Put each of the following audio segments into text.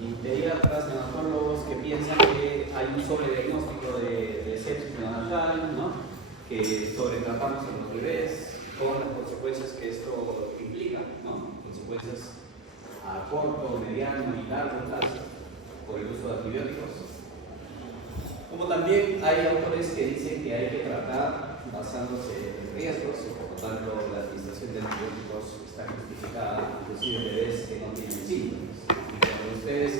Y pediatras, neonatólogos que piensan que hay un sobrediagnóstico de sepsis neonatal, ¿no? Que sobretratamos a los bebés con las consecuencias que esto implica, ¿no? Consecuencias a corto, mediano y largo plazo por el uso de antibióticos. Como también hay autores que dicen que hay que tratar basándose en riesgos y por lo tanto la administración de antibióticos está justificada, inclusive en bebés que no tienen síntomas. Y cuando ustedes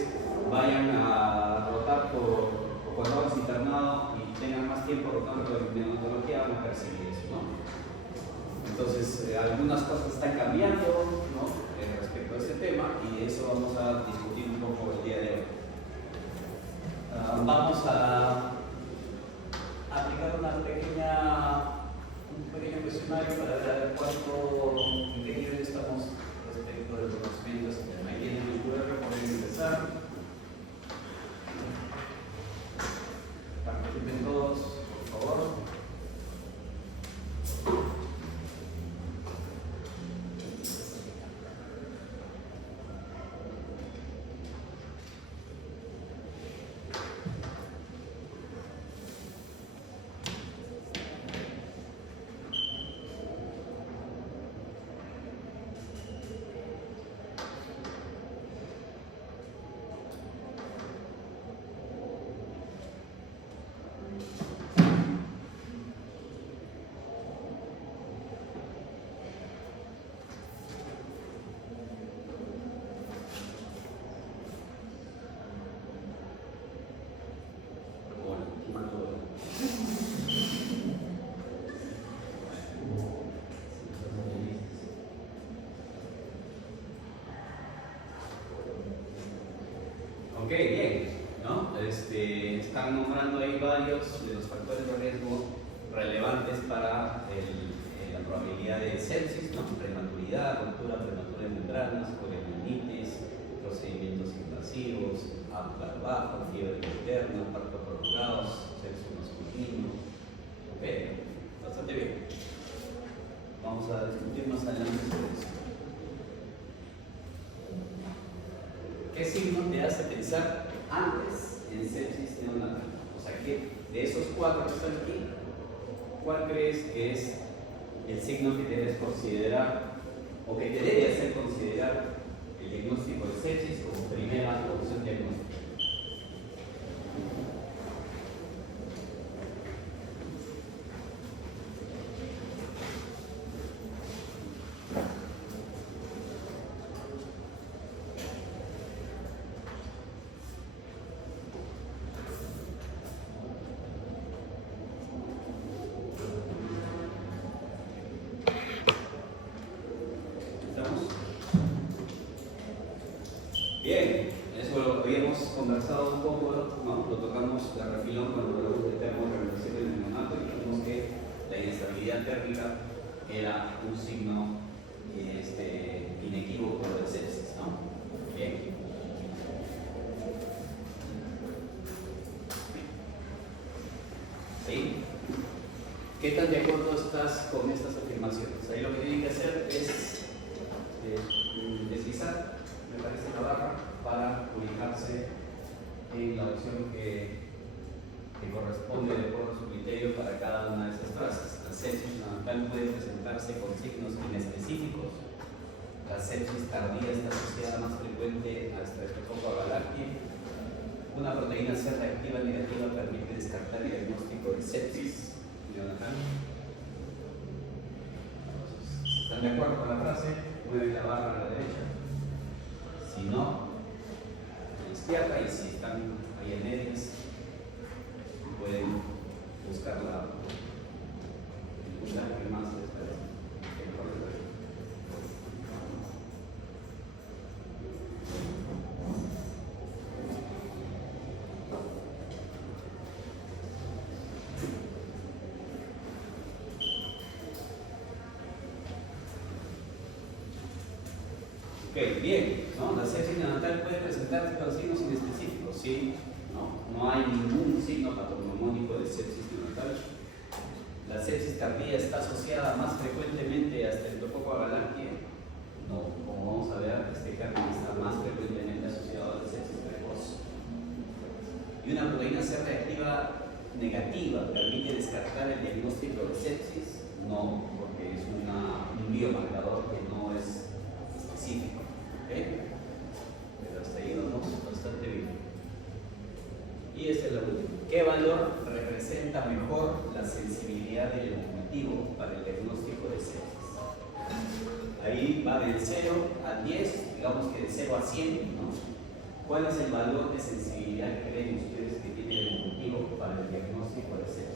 vayan a rotar por cuando hagan internado y tengan más tiempo rotando en neonatología, van a percibir eso, ¿no? Entonces, algunas cosas están cambiando, ¿no? Respecto a este tema, y eso vamos a discutir un poco el día de hoy. Vamos a aplicar un pequeño cuestionario para ver en qué nivel estamos respecto de los conocimientos. Ahí tienen el QR, pueden empezar. Participen todos, por favor. Ok, bien, ¿no? Están nombrando ahí varios de los factores de riesgo relevantes para la probabilidad de sepsis, ¿no? Prematuridad, ruptura prematura de membranas, poliomelitis, procedimientos invasivos, Apgar bajo, fiebre interna, parto prolongados, sexo masculino. Ok, bastante bien. Vamos a discutir más adelante sobre eso. ¿Qué signo te hace pensar antes en sepsis neonatal? O sea, que de esos 4 que están aquí, ¿cuál crees que es el signo que debes considerar o que te debe hacer considerar el diagnóstico de sepsis como primera opción diagnóstica? Bien, eso lo habíamos conversado un poco, ¿no? Lo tocamos de refilón cuando hablamos de termorregulación en el neonato y dijimos que la inestabilidad térmica era un signo inequívoco de sepsis, ¿no? Bien. ¿Sí? ¿Qué tan de acuerdo estás con estas afirmaciones? Ahí lo que tienen que hacer es deslizar, me parece, la barra para ubicarse en la opción que corresponde de acuerdo a su criterio para cada una de esas frases. La sepsis neonatal puede presentarse con signos inespecíficos. La sepsis tardía está asociada más frecuente a Streptococcus agalactiae. Una proteína C reactiva negativa permite descartar el diagnóstico de sepsis neonatal. Si están de acuerdo con la frase, mueven la barra a la derecha. Si no, a la izquierda, y si están ahí en medias, pueden buscar el puntaje que más les parece. Ok, bien, ¿no? La sepsis neonatal puede presentarse con signos inespecíficos, ¿sí? No hay ningún signo patognomónico de sepsis neonatal. La sepsis tardía está asociada más frecuentemente a Streptococcus agalactiae. No, como vamos a ver, este germen está más frecuentemente asociado a la sepsis Y una proteína C reactiva negativa permite descartar el diagnóstico de sepsis, no, porque es un biomarcador que no es específico. ¿Okay? Pero hasta ahí vamos bastante bien. Y esta es la última. ¿Qué valor representa mejor la sensibilidad del normativo para el diagnóstico de sepsis? Ahí va del 0 al 10, digamos que de 0 a 100, ¿no? ¿Cuál es el valor de sensibilidad que creen ustedes que tiene el normativo para el diagnóstico de sepsis?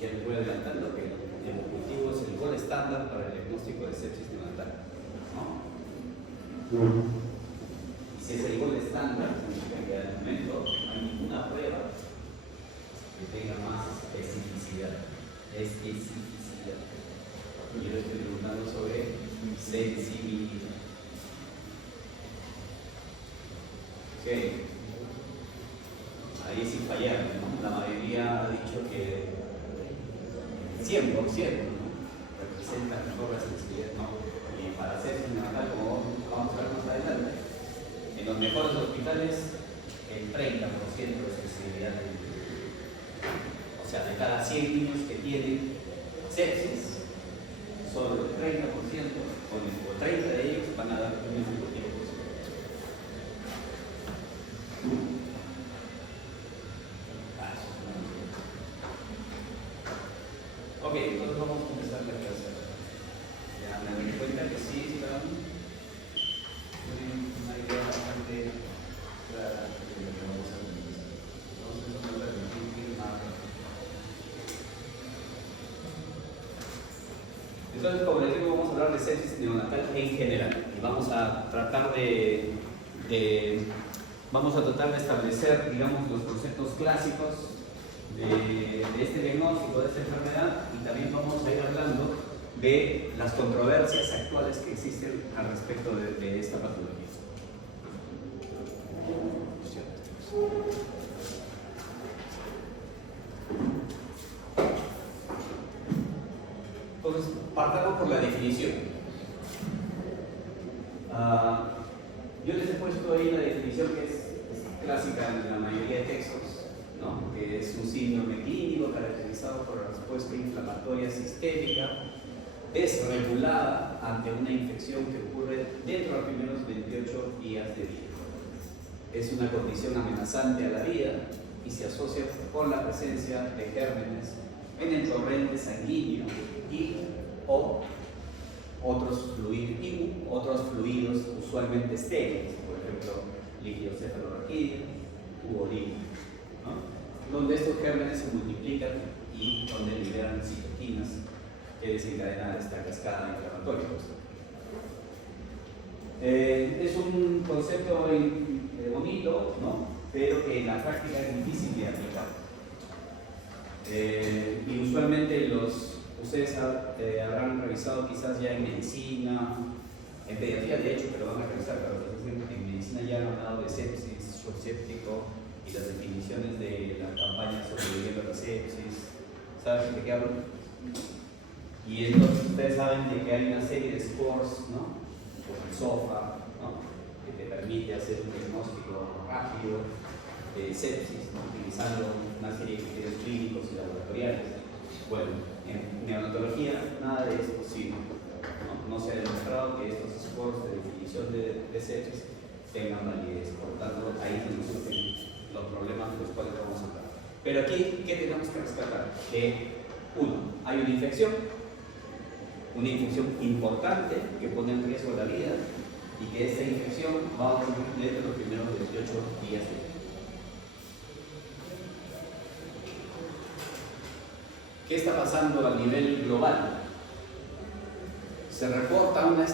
Ya les voy adelantando que el objetivo es el gol estándar para el diagnóstico de sepsis neonatal, ¿no? Y si es el gol estándar, significa que al momento no hay ninguna prueba que tenga más especificidad. Y yo le estoy preguntando sobre sensibilidad. Ok. Ahí sí fallaron, ¿no? La mayoría ha dicho que 100%, ¿no? Representa mejor la sensibilidad, ¿no? Y para hacer neonatal, como vamos a ver más adelante, en los mejores hospitales, el 30% de sensibilidad. O sea, de cada 100 niños que tienen sepsis, solo el 30% o 30 de ellos van a dar un ejecutivo positivo. Ok, entonces vamos a empezar la clase. Ya me doy cuenta que sí están una idea bastante clara de lo que vamos a empezar. Entonces vamos a repetir más. Entonces, como les digo, vamos a hablar de sepsis neonatal en general y vamos a tratar de establecer, digamos, los conceptos clásicos de este diagnóstico, de esta enfermedad, y también vamos a ir hablando de las controversias actuales que existen al respecto de esta patología. Entonces, partamos por la definición. Yo les he puesto ahí la definición que es clásica en la mayoría de textos, ¿no? Que es un síndrome clínico caracterizado por la respuesta inflamatoria sistémica desregulada ante una infección que ocurre dentro de los primeros 28 días de vida. Es una condición amenazante a la vida y se asocia con la presencia de gérmenes en el torrente sanguíneo y otros fluidos usualmente estériles, por ejemplo, líquido cefalorraquídeo u orina, ¿no? Donde estos gérmenes se multiplican y donde liberan citoquinas que desencadenan esta cascada inflamatoria. Es un concepto bonito, ¿no? Pero que en la práctica es difícil de aplicar. Y usualmente ustedes habrán revisado quizás ya en medicina, en pediatría de hecho, pero van a revisar, pero en medicina ya han hablado de sepsis, shock séptico y las definiciones de la campaña sobreviviendo a la sepsis. ¿Saben de qué hablo? Y entonces ustedes saben de que hay una serie de scores, ¿no? Como el SOFA, ¿no? Que te permite hacer un diagnóstico rápido de sepsis, ¿no? Utilizando una serie de criterios clínicos y laboratoriales. Bueno, en neonatología nada de eso es posible. No se ha demostrado que estos scores de definición de sepsis tengan validez. Por lo tanto, ahí se nos surgen los problemas de los cuales vamos a hablar. Pero aquí, ¿qué tenemos que rescatar? Que, uno, hay una infección importante que pone en riesgo la vida y que esta infección va a ocurrir dentro de los primeros 28 días de vida. ¿Qué está pasando a nivel global? Se reporta una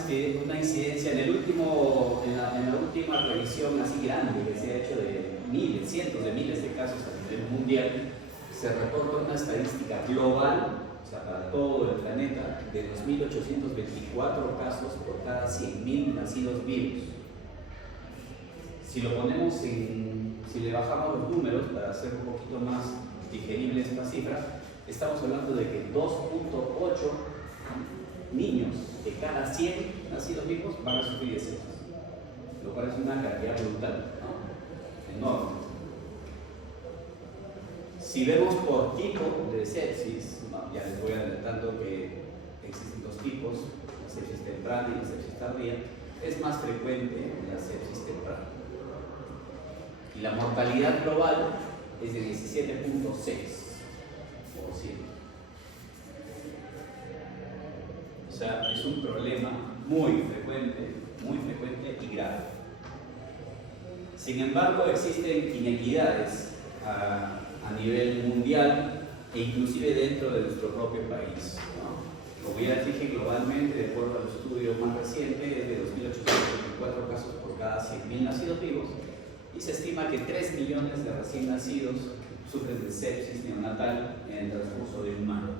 incidencia en la última revisión así grande que se ha hecho de cientos de miles de casos a nivel mundial. Se reporta una estadística global, o sea, para todo el planeta, de 2.824 casos por cada 100.000 nacidos vivos. Si lo ponemos en si le bajamos los números para hacer un poquito más digerible esta cifra, estamos hablando de que 2.8 niños de cada 100 nacidos vivos van a sufrir de sepsis, lo cual es una cantidad brutal, ¿no? Enorme. Si vemos por tipo de sepsis, ¿no? Ya les voy adelantando que existen dos tipos, la sepsis temprana y la sepsis tardía. Es más frecuente la sepsis temprana. Y la mortalidad global es de 17.6%. O sea, es un problema muy frecuente y grave. Sin embargo, existen inequidades a nivel mundial e inclusive dentro de nuestro propio país, ¿no? Como ya les dije, globalmente, de acuerdo al estudio más reciente, es de 2.824 casos por cada 100.000 nacidos vivos, y se estima que 3 millones de recién nacidos sufren de sepsis neonatal en el transcurso de un año.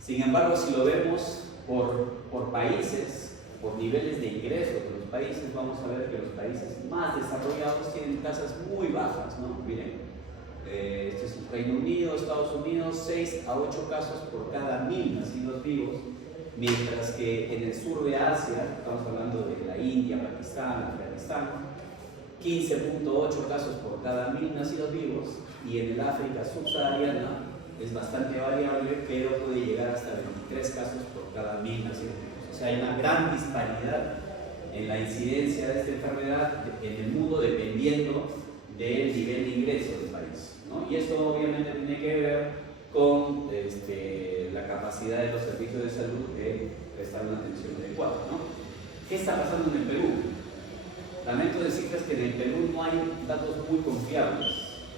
Sin embargo, si lo vemos por países, por niveles de ingresos de los países, vamos a ver que los países más desarrollados tienen tasas muy bajas, ¿no? Miren, este es el Reino Unido, Estados Unidos, 6 a 8 casos por cada 1.000 nacidos vivos, mientras que en el sur de Asia, estamos hablando de la India, Pakistán, Afganistán, 15.8 casos por cada 1.000 nacidos vivos, y en el África subsahariana es bastante variable, pero puede llegar hasta 23 casos por cada 1.000 nacidos vivos. O sea, hay una gran disparidad en la incidencia de esta enfermedad en el mundo dependiendo del nivel de ingreso del país, ¿no? Y esto obviamente tiene que ver con la capacidad de los servicios de salud de prestar una atención adecuada, ¿no? ¿Qué está pasando en el Perú? Lamento decirles que en el Perú no hay datos muy confiables,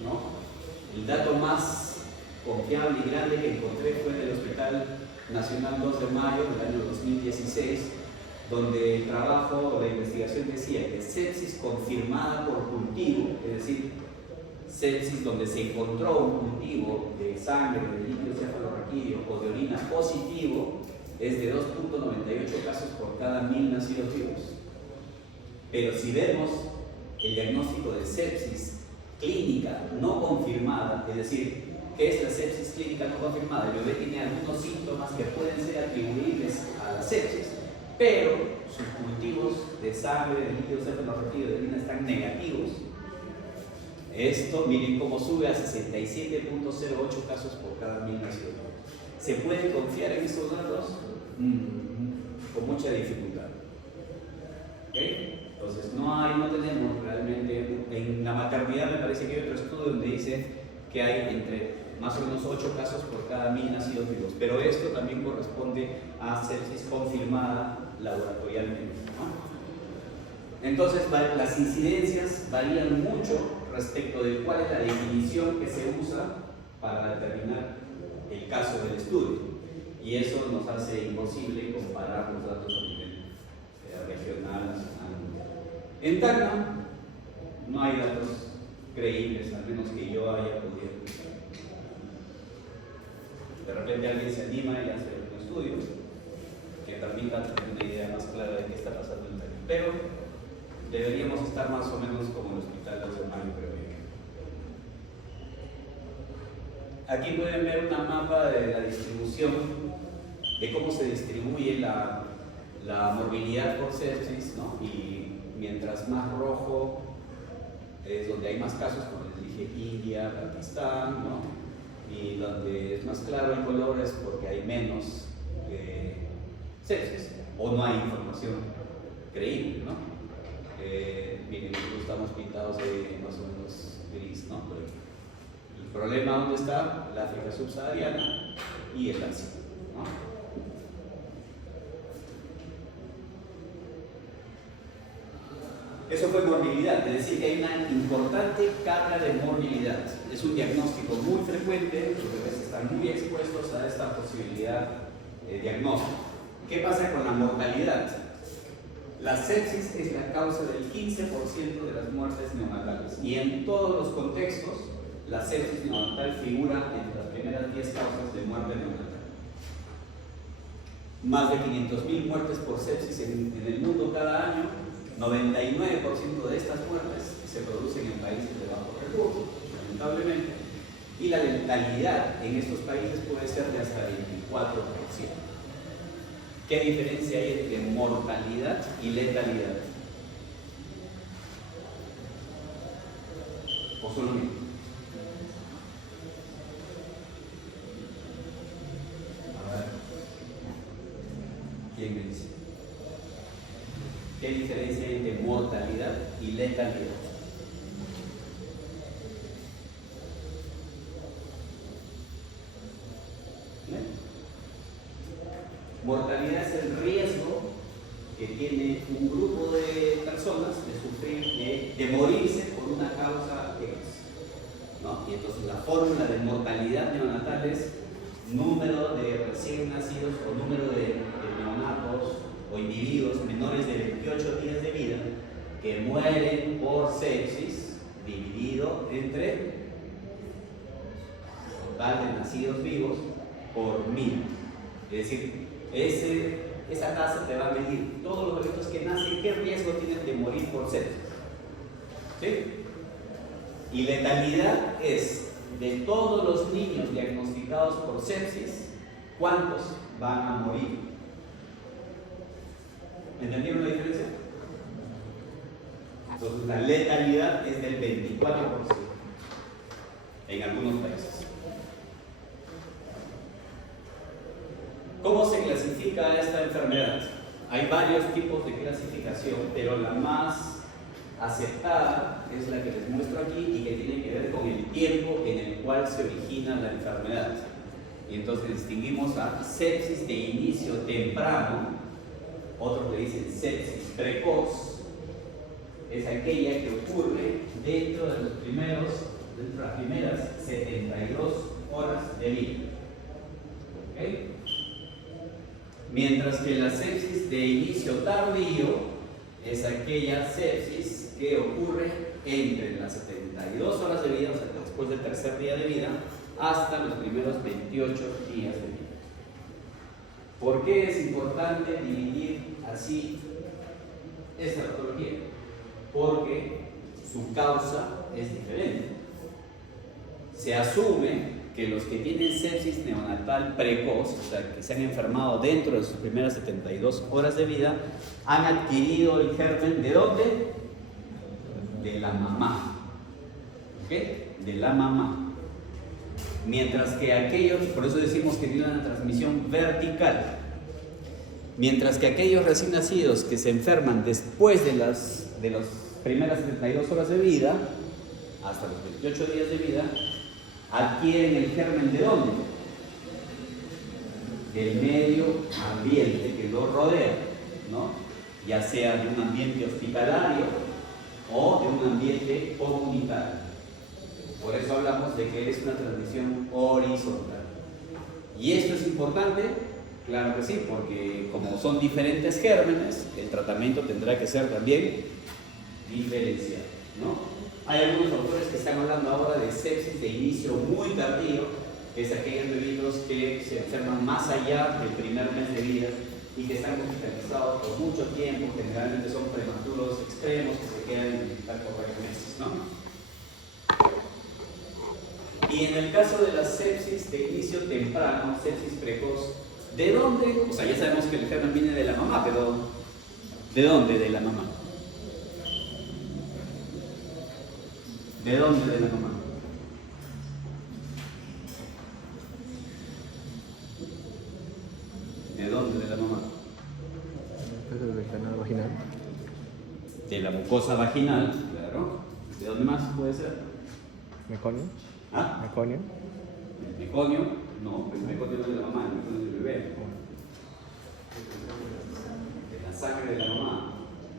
¿no? El dato más confiable y grande que encontré fue del Hospital Nacional 2 de Mayo del año 2016, donde el trabajo de investigación decía que sepsis confirmada por cultivo, es decir, sepsis donde se encontró un cultivo de sangre, de líquido cefalorraquídeo o de orina positivo, es de 2.98 casos por cada 1.000 nacidos vivos. Pero si vemos el diagnóstico de sepsis clínica no confirmada, es decir, ¿qué es la sepsis clínica no confirmada? El bebé tiene algunos síntomas que pueden ser atribuibles a la sepsis, pero sus cultivos de sangre, de líquido cefalorraquídeo, de orina están negativos. Esto, miren cómo sube a 67.08 casos por cada 1.000 nacidos. ¿Se puede confiar en esos datos? Con mucha dificultad. ¿Okay? Entonces, no tenemos realmente. En la maternidad me parece que hay otro estudio donde dice que hay entre más o menos 8 casos por cada 1.000 nacidos vivos, pero esto también corresponde a sepsis confirmada laboratorialmente, ¿no? Entonces, las incidencias varían mucho respecto de cuál es la definición que se usa para determinar el caso del estudio, y eso nos hace imposible comparar los datos a nivel regional, nacional. En Tacna no hay datos creíbles, al menos que yo haya podido escuchar. De repente alguien se anima y hace un estudio que permita tener una idea más clara de qué está pasando en Tacna, pero deberíamos estar más o menos como el Hospital 2 de Mayo, creo yo. Aquí pueden ver una mapa de la distribución, de cómo se distribuye la morbilidad por sepsis, ¿no? Y mientras más rojo es donde hay más casos, como les dije, India, Pakistán, ¿no? Y donde es más claro el color es porque hay menos sepsis, o no hay información creíble, ¿no? Miren, nosotros estamos pintados de más o menos gris, ¿no? El problema, ¿dónde está? La África subsahariana y el Asia, ¿no? Eso fue morbilidad, es decir, que hay una importante carga de morbilidad. Es un diagnóstico muy frecuente, los bebés están muy expuestos a esta posibilidad de diagnóstico. ¿Qué pasa con la mortalidad? La sepsis es la causa del 15% de las muertes neonatales, y en todos los contextos la sepsis neonatal figura entre las primeras 10 causas de muerte neonatal. Más de 500.000 muertes por sepsis en el mundo cada año. 99% de estas muertes se producen en países de bajos recursos, lamentablemente, y la letalidad en estos países puede ser de hasta 24%. ¿Qué diferencia hay entre mortalidad y letalidad? ¿O son lo mismo? A ver, ¿quién me dice? ¿Qué diferencia hay entre mortalidad y letalidad? Mortalidad es el riesgo que tiene un grupo de personas de sufrir, de morirse por una causa X, ¿no? Y entonces la fórmula de mortalidad neonatal es número de recién nacidos o número de neonatos o individuos menores de 28 días de vida que mueren por sepsis dividido entre total de nacidos vivos por 1000. Es decir, esa tasa te va a medir todos los bebitos que nacen, qué riesgo tienen de morir por sepsis. ¿Sí? Y letalidad es de todos los niños diagnosticados por sepsis, ¿cuántos van a morir? ¿Entendieron la diferencia? Entonces la letalidad es del 24% en algunos países. ¿Cómo se clasifica esta enfermedad? Hay varios tipos de clasificación, pero la más aceptada es la que les muestro aquí y que tiene que ver con el tiempo en el cual se origina la enfermedad. Y entonces distinguimos a sepsis de inicio temprano, otros le dicen sepsis precoz, es aquella que ocurre dentro de las primeras 72 horas de vida. ¿Okay? Mientras que la sepsis de inicio tardío es aquella sepsis que ocurre entre las 72 horas de vida, o sea, después del tercer día de vida, hasta los primeros 28 días de vida. ¿Por qué es importante dividir así esta patología? Porque su causa es diferente. Se asume que los que tienen sepsis neonatal precoz, o sea, que se han enfermado dentro de sus primeras 72 horas de vida, han adquirido el germen, ¿de dónde? De la mamá. ¿Ok? De la mamá. Mientras que aquellos, por eso decimos que tienen una transmisión vertical, mientras que aquellos recién nacidos que se enferman después de las primeras 72 horas de vida, hasta los 28 días de vida, adquieren el germen ¿de dónde? Del medio ambiente que lo rodea, ¿no? Ya sea de un ambiente hospitalario o de un ambiente comunitario. Por eso hablamos de que es una transmisión horizontal. ¿Y esto es importante? Claro que sí, porque como son diferentes gérmenes, el tratamiento tendrá que ser también diferenciado, ¿no? Hay algunos autores que están hablando ahora de sepsis de inicio muy tardío, que es aquellos bebitos que se enferman más allá del primer mes de vida y que están hospitalizados por mucho tiempo, generalmente son prematuros extremos que se quedan en el hospital por varios meses, ¿no? Y en el caso de la sepsis de inicio temprano, sepsis precoz, ¿de dónde? O sea, ya sabemos que el germen viene de la mamá, pero ¿de dónde de la mamá? ¿De dónde de la mamá? ¿De dónde de la mamá? Del canal vaginal. De la mucosa vaginal, claro. ¿De dónde más puede ser? Meconio. ¿Ah? Meconio. El meconio, no, el meconio no es de la mamá, el meconio es del bebé. De la sangre de la mamá.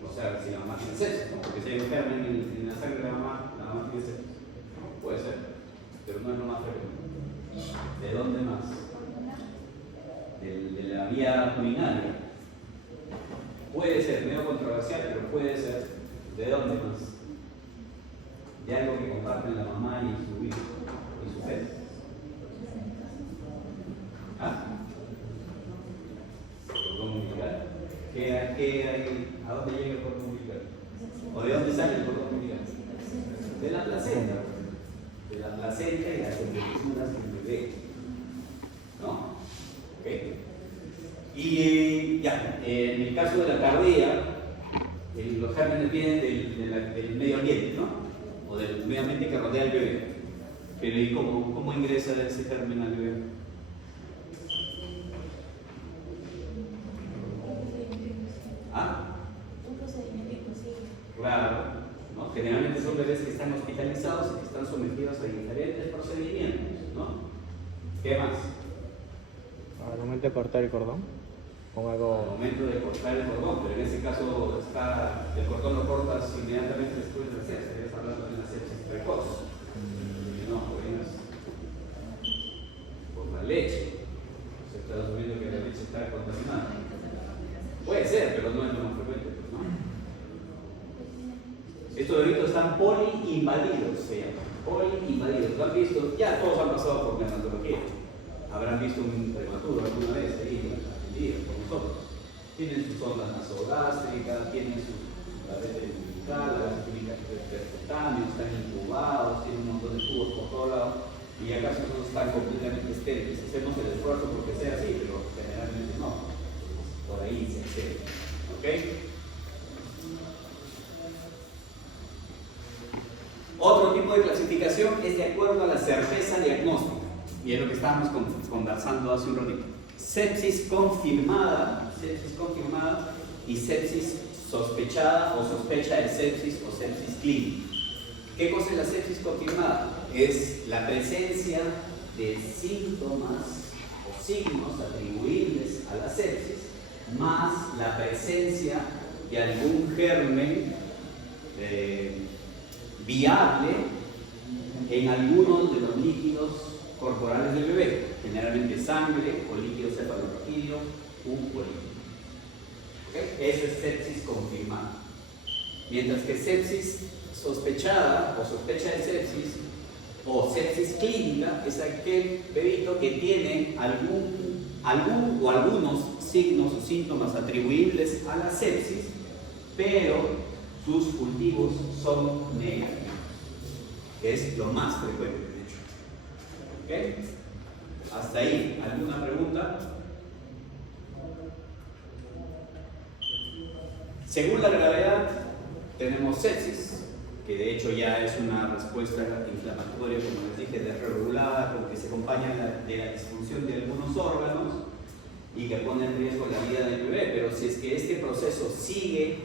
O sea, si la mamá tiene sepsis, ¿no? Porque si hay un germen en la sangre de la mamá tiene sepsis. No, puede ser, pero no es lo más frecuente. ¿De dónde más? De la vía urinaria. Puede ser, medio controversial, pero puede ser. ¿De dónde más? De algo que comparten la mamá y su hijo, y su feto. ¿Ah? Cordón umbilical. ¿A dónde llega el cordón umbilical? ¿O de dónde sale el cordón umbilical? placenta, de la placenta y las centrífugas del bebé, ¿no? ¿Ok? Y ya, en el caso de la cardea, los gérmenes vienen del medio ambiente, ¿no? O del medio ambiente que rodea al bebé. Pero ¿y cómo ingresa ese germen al bebé? ¿Ah? Un procedimiento inclusive. Claro, ¿no? Generalmente son bebés que están hospitalizados y que están sometidos a diferentes procedimientos, ¿no? ¿Qué más? Al momento de cortar el cordón, con Al algo. momento de cortar el cordón, pero en ese caso el cordón lo cortas inmediatamente después de nacer, estarías hablando de una sepsis precoz. No, por la leche. Se está asumiendo que la leche está contaminada. Puede ser, pero no es lo más frecuente, pues, ¿no? Estos bebitos están poliinvadidos, se llaman. Poliinvadidos. ¿Lo han visto? Ya todos han pasado por neonatología. Habrán visto un prematuro alguna vez ahí atendido por nosotros. Tienen sus ondas nasogástricas, tienen su lavete umbilical, las químicas percutáneas, están incubados, tienen un montón de tubos por todos lados. Y acaso no están completamente estériles. Hacemos el esfuerzo porque sea así, pero generalmente no. Por ahí se accede. ¿Ok? Otro tipo de clasificación es de acuerdo a la certeza diagnóstica. Y es lo que estábamos conversando hace un ratito. Sepsis confirmada y sepsis sospechada o sospecha de sepsis o sepsis clínica. ¿Qué cosa es la sepsis confirmada? Es la presencia de síntomas o signos atribuibles a la sepsis, más la presencia de algún germen viable en algunos de los líquidos corporales del bebé, generalmente sangre o líquido cefalorraquídeo u político. ¿Okay? Eso es sepsis confirmada. Mientras que sepsis sospechada o sospecha de sepsis o sepsis clínica es aquel bebito que tiene algún o algunos signos o síntomas atribuibles a la sepsis, pero sus cultivos son negativos. Es lo más frecuente, de hecho. ¿Ok? Hasta ahí, ¿alguna pregunta? Según la gravedad, tenemos sepsis, que de hecho ya es una respuesta inflamatoria, como les dije, desregulada, porque se acompaña de la disfunción de algunos órganos y que pone en riesgo la vida del bebé. Pero si es que este proceso sigue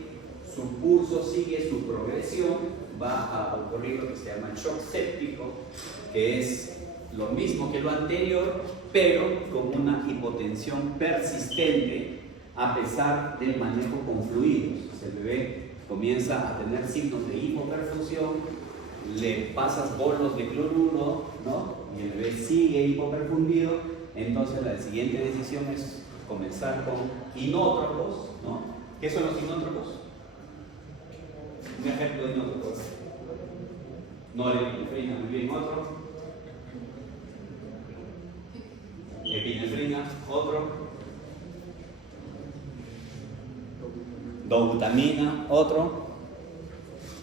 su curso, sigue su progresión, va a ocurrir lo que se llama shock séptico, que es lo mismo que lo anterior, pero con una hipotensión persistente a pesar del manejo con fluidos. El bebé comienza a tener signos de hipoperfusión, le pasas bolos de cloruro, ¿no? Y el bebé sigue hipoperfundido. Entonces la siguiente decisión es comenzar con inótropos, ¿no? ¿Qué son los inótropos? Un ejemplo de inótropos. Norepinefrina, muy bien, otro. Epinefrina, otro. Dobutamina, otro.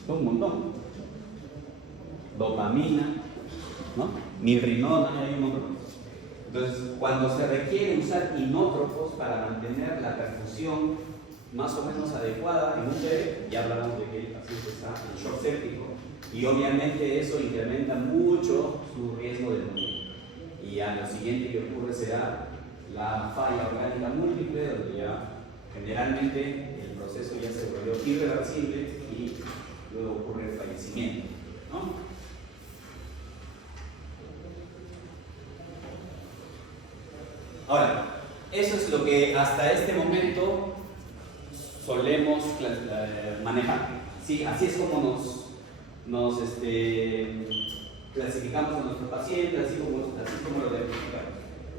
Un montón. Dopamina, ¿no? Mirrinona, hay un montón. Entonces, cuando se requiere usar inótropos para mantener la perfusión más o menos adecuada en un bebé, ya hablamos de que el paciente está en shock séptico, y obviamente eso incrementa mucho su riesgo de morir. Y a lo siguiente que ocurre será la falla orgánica múltiple, donde ya generalmente el proceso ya se volvió irreversible y luego ocurre el fallecimiento, ¿no? Ahora, eso es lo que hasta este momento solemos manejar. Sí, así es como nos clasificamos a nuestros pacientes, así como lo diagnosticamos.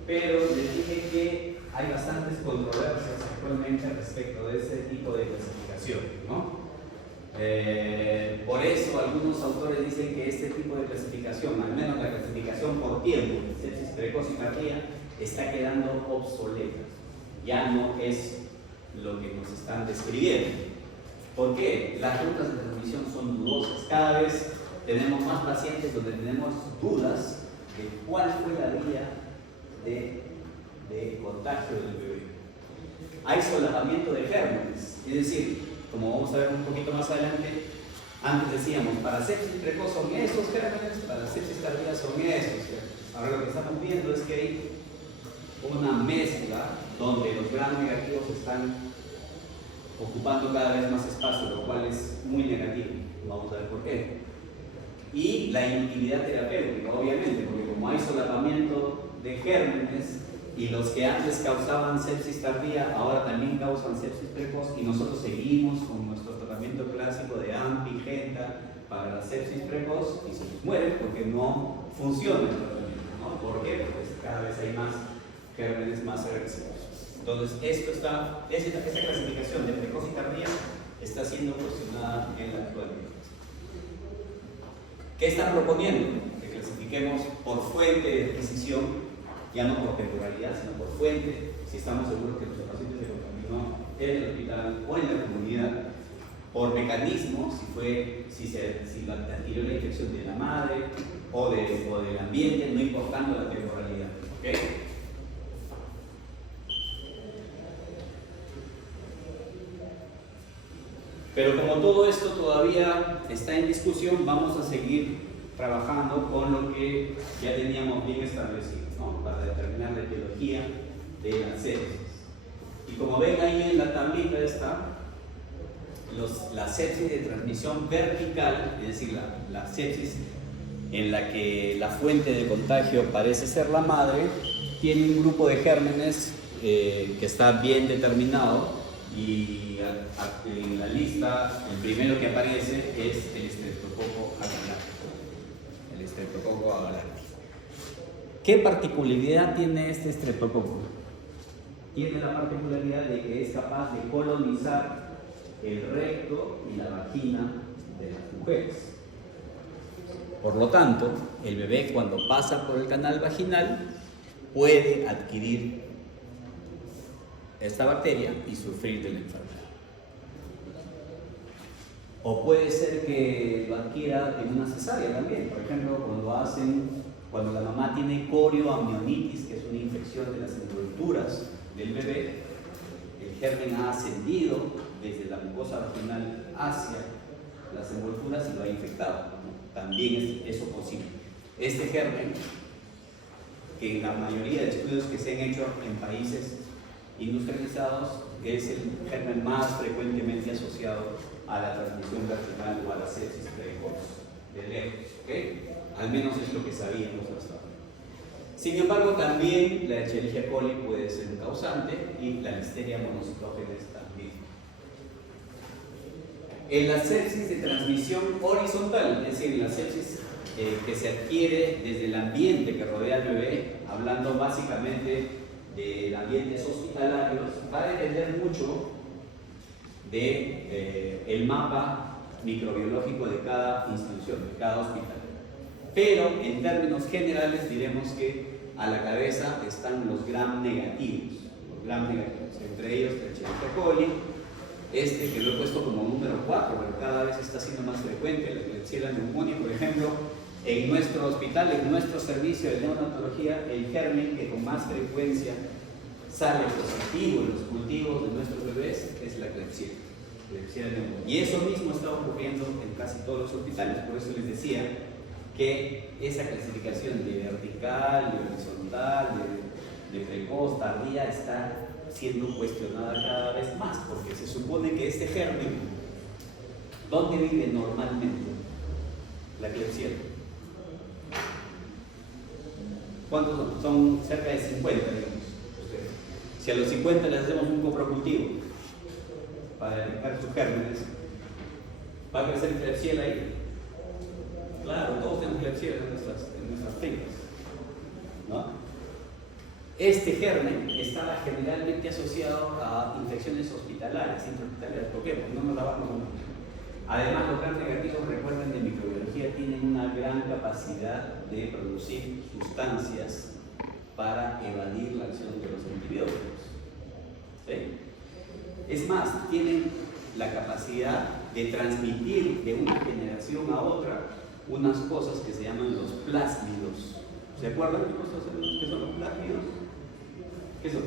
Pero les dije que hay bastantes controversias actualmente respecto de ese tipo de clasificación, ¿no? Por eso algunos autores dicen que este tipo de clasificación, al menos la clasificación por tiempo, sepsis precoz y tardía, está quedando obsoleta. Ya no es lo que nos están describiendo. ¿Por qué? Las rutas de transmisión son dudosas. Cada vez tenemos más pacientes donde tenemos dudas de cuál fue la vía de contagio del bebé. Hay solapamiento de gérmenes, es decir, como vamos a ver un poquito más adelante, antes decíamos, para sepsis precoz son esos gérmenes, para sepsis tardía son esos gérmenes. Ahora lo que estamos viendo es que hay una mezcla donde los gram negativos están ocupando cada vez más espacio, lo cual es muy negativo. Vamos a ver por qué. Y la inutilidad terapéutica, obviamente, porque como hay solapamiento de gérmenes y los que antes causaban sepsis tardía ahora también causan sepsis precoz, y nosotros seguimos con nuestro tratamiento clásico de AMPI, GENTA para la sepsis precoz y se nos muere porque no funciona el tratamiento, ¿no? ¿Por qué? Porque cada vez hay más gérmenes más agresivos. Entonces, esa clasificación de precoz y tardía está siendo cuestionada en la actualidad. ¿Qué están proponiendo? Que clasifiquemos por fuente de adquisición, ya no por temporalidad, sino por fuente, si estamos seguros que nuestro paciente se contaminó en el hospital o en la comunidad, por mecanismo, si adquirió la infección de la madre o del ambiente, no importando la temporalidad. ¿Okay? Pero como todo esto todavía está en discusión, vamos a seguir trabajando con lo que ya teníamos bien establecido, ¿no? Para determinar la etiología de la sepsis. Y como ven ahí en la tablita está la sepsis de transmisión vertical, es decir, la sepsis en la que la fuente de contagio parece ser la madre, tiene un grupo de gérmenes que está bien determinado, y en la lista el primero que aparece es el Streptococcus agalácticos. El Streptococcus agalácticos. ¿Qué particularidad tiene este Streptococcus? Tiene la particularidad de que es capaz de colonizar el recto y la vagina de las mujeres. Por lo tanto, el bebé cuando pasa por el canal vaginal puede adquirir esta bacteria y sufrir de la enfermedad. O puede ser que lo adquiera en una cesárea también. Por ejemplo, cuando la mamá tiene corioamnionitis, que es una infección de las envolturas del bebé, el germen ha ascendido desde la mucosa vaginal hacia las envolturas y lo ha infectado, ¿no? También es eso posible. Este germen, que en la mayoría de estudios que se han hecho en países industrializados, es el germen más frecuentemente asociado a la transmisión vertical o a la sepsis precoz de lejos, ¿okay? Al menos es lo que sabíamos hasta ahora. Sin embargo, también la Escherichia coli puede ser un causante y la Listeria monocytogenes también. En la sepsis de transmisión horizontal, es decir, la sepsis que se adquiere desde el ambiente que rodea al bebé, hablando básicamente de ambientes hospitalarios, va a depender mucho del mapa microbiológico de cada institución, de cada hospital. Pero en términos generales diremos que a la cabeza están los gram negativos, entre ellos el Escherichia coli, que lo he puesto como número 4, pero cada vez está siendo más frecuente, la Klebsiella pneumoniae, por ejemplo. En nuestro hospital, en nuestro servicio de neonatología, el germen que con más frecuencia sale positivo en los cultivos de nuestros bebés es la Klebsiella pneumoniae. Y eso mismo está ocurriendo en casi todos los hospitales. Por eso les decía que esa clasificación de vertical, de horizontal, de precoz, tardía, está siendo cuestionada cada vez más, porque se supone que este germen, ¿dónde vive normalmente la Klebsiella? ¿Cuántos son? Son cerca de 50, digamos. Si a los 50 les hacemos un coprocultivo para detectar sus gérmenes, ¿va a crecer Klebsiella ahí? Claro, todos tenemos Klebsiella en nuestras fincas, ¿no? Este germen estaba generalmente asociado a infecciones hospitalarias, intrahospitalarias. ¿Por qué? Porque no nos lavamos las manos. Además, los gram negativos, recuerden, de microbiología tienen una gran capacidad de producir sustancias para evadir la acción de los antibióticos. ¿Sí? Es más, tienen la capacidad de transmitir de una generación a otra unas cosas que se llaman los plásmidos. ¿Se acuerdan qué son los plásmidos? ¿Qué son?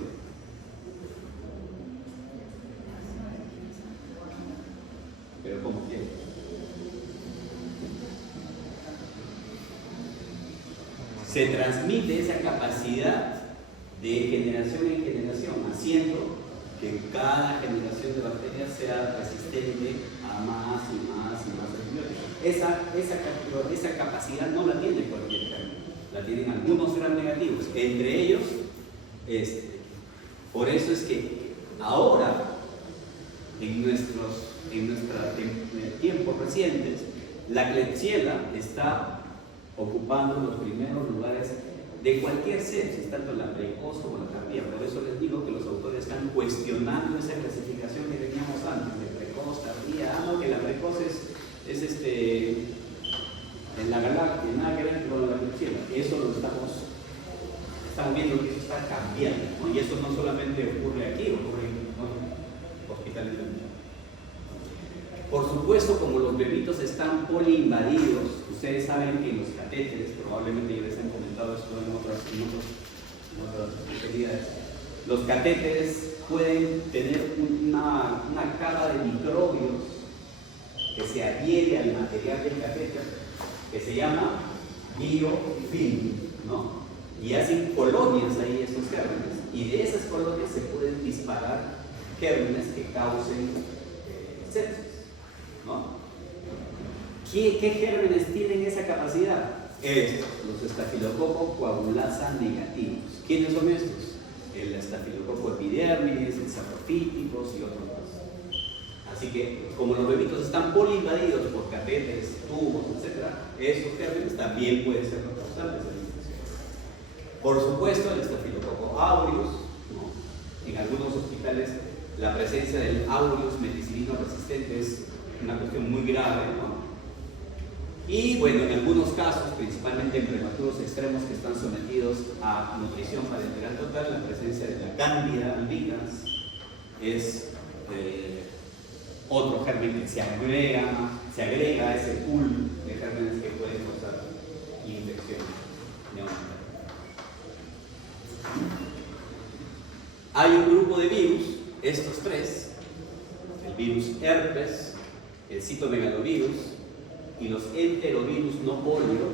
Pero ¿cómo quieren? Se transmite esa capacidad de generación en generación, haciendo que cada generación de bacterias sea resistente a más y más y más antibióticos. Esa capacidad no la tiene cualquier germen, la tienen algunos gram negativos, entre ellos Por eso es que ahora, en tiempos recientes, la Klebsiella está ocupando los primeros lugares de cualquier sepsis, tanto la precoz como la tardía. Por eso les digo que los autores están cuestionando esa clasificación que teníamos antes, de precoz, tardía. Que la precoz es en la galáctica, nada que ver con la Klebsiella. Eso lo estamos viendo que eso está cambiando, ¿no? Y eso no solamente ocurre aquí, ocurre en hospitales del mundo. Por supuesto, como los bebitos están poliinvadidos, ustedes saben que los catéteres, probablemente ya les han comentado esto en otras especialidades, los catéteres pueden tener una capa de microbios que se adhiere al material del catéter, que se llama biofilm, ¿no? Y hacen colonias ahí esos gérmenes, y de esas colonias se pueden disparar gérmenes que causen sepsis, ¿no? ¿Qué gérmenes tienen esa capacidad? Los estafilococo coagulasa negativos. ¿Quiénes son estos? El estafilococo epidermidis, el sapropíticos y otros más. Así que, como los bebitos están poliinvadidos por catéteres, tubos, etc., esos gérmenes también pueden ser los causantes de la infección. Por supuesto, el estafilococo aureus, ¿no? En algunos hospitales la presencia del aureus meticilino resistente es una cuestión muy grave, ¿no? Y bueno, en algunos casos, principalmente en prematuros extremos que están sometidos a nutrición parenteral total, la presencia de la Candida albicans es otro germen que se agrega a ese pool de gérmenes que pueden causar infección neonatal. Hay un grupo de virus, estos tres, el virus herpes, el citomegalovirus y los enterovirus no polio,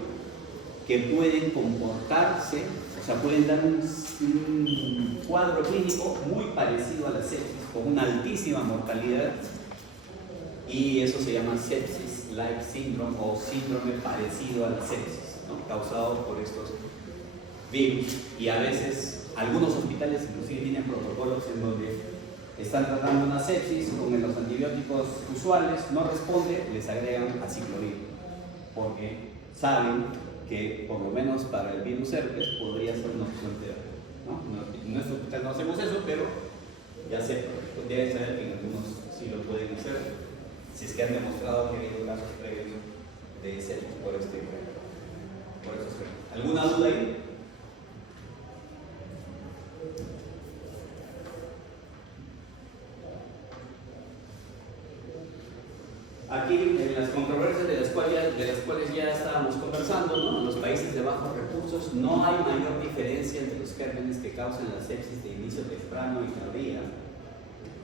que pueden comportarse, o sea, pueden dar un cuadro clínico muy parecido a la sepsis, con una altísima mortalidad, y eso se llama sepsis-like syndrome o síndrome parecido a la sepsis, ¿no? Causado por estos virus. Y a veces algunos hospitales inclusive tienen protocolos en donde están tratando una sepsis con los antibióticos usuales, no responde, les agregan aciclovir, porque saben que por lo menos para el virus herpes podría ser una opción terapia, ¿no? En nuestro hospital no hacemos eso, pero ya deben saber que en algunos sí lo pueden hacer, si es que han demostrado que ha habido casos previos de sepsis por esos germes. ¿Alguna duda ahí? Aquí en las controversias de las cuales ya estábamos conversando, ¿no? En los países de bajos recursos no hay mayor diferencia entre los gérmenes que causan la sepsis de inicio temprano y tardía.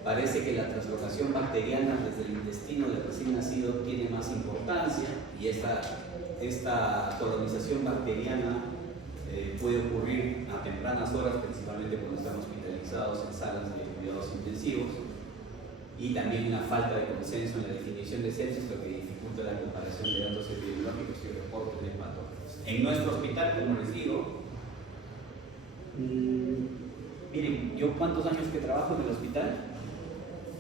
Parece que la translocación bacteriana desde el intestino del recién nacido tiene más importancia, y esta colonización bacteriana puede ocurrir a tempranas horas, principalmente cuando están hospitalizados en salas de cuidados intensivos. Y también una falta de consenso en la definición de sepsis, lo que dificulta la comparación de datos epidemiológicos y reportes de patógenos. En nuestro hospital, como les digo, miren, yo cuántos años que trabajo en el hospital,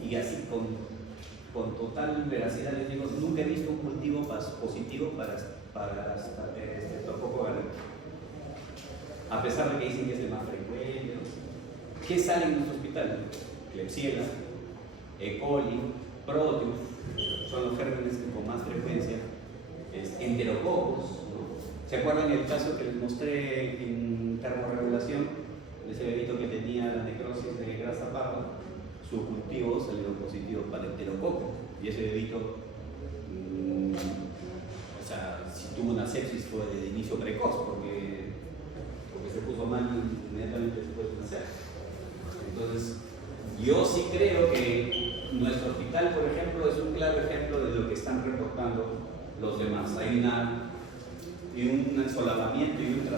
y así con total veracidad les digo, nunca he visto un cultivo positivo para Streptococcus galegre, a pesar de que dicen que es el más frecuente. ¿Qué sale en nuestro hospital? Klebsiella, E. coli, Proteus, son los gérmenes que con más frecuencia, enterococos, ¿no? ¿Se acuerdan el caso que les mostré en termorregulación? De ese bebito que tenía la necrosis de grasa parda, su cultivo salió positivo para enterococo, y ese bebito sea, si tuvo una sepsis fue de inicio precoz, porque se puso mal inmediatamente después de nacer. Entonces, yo sí creo que nuestro hospital, por ejemplo, es un claro ejemplo de lo que están reportando los demás. Hay un solapamiento y un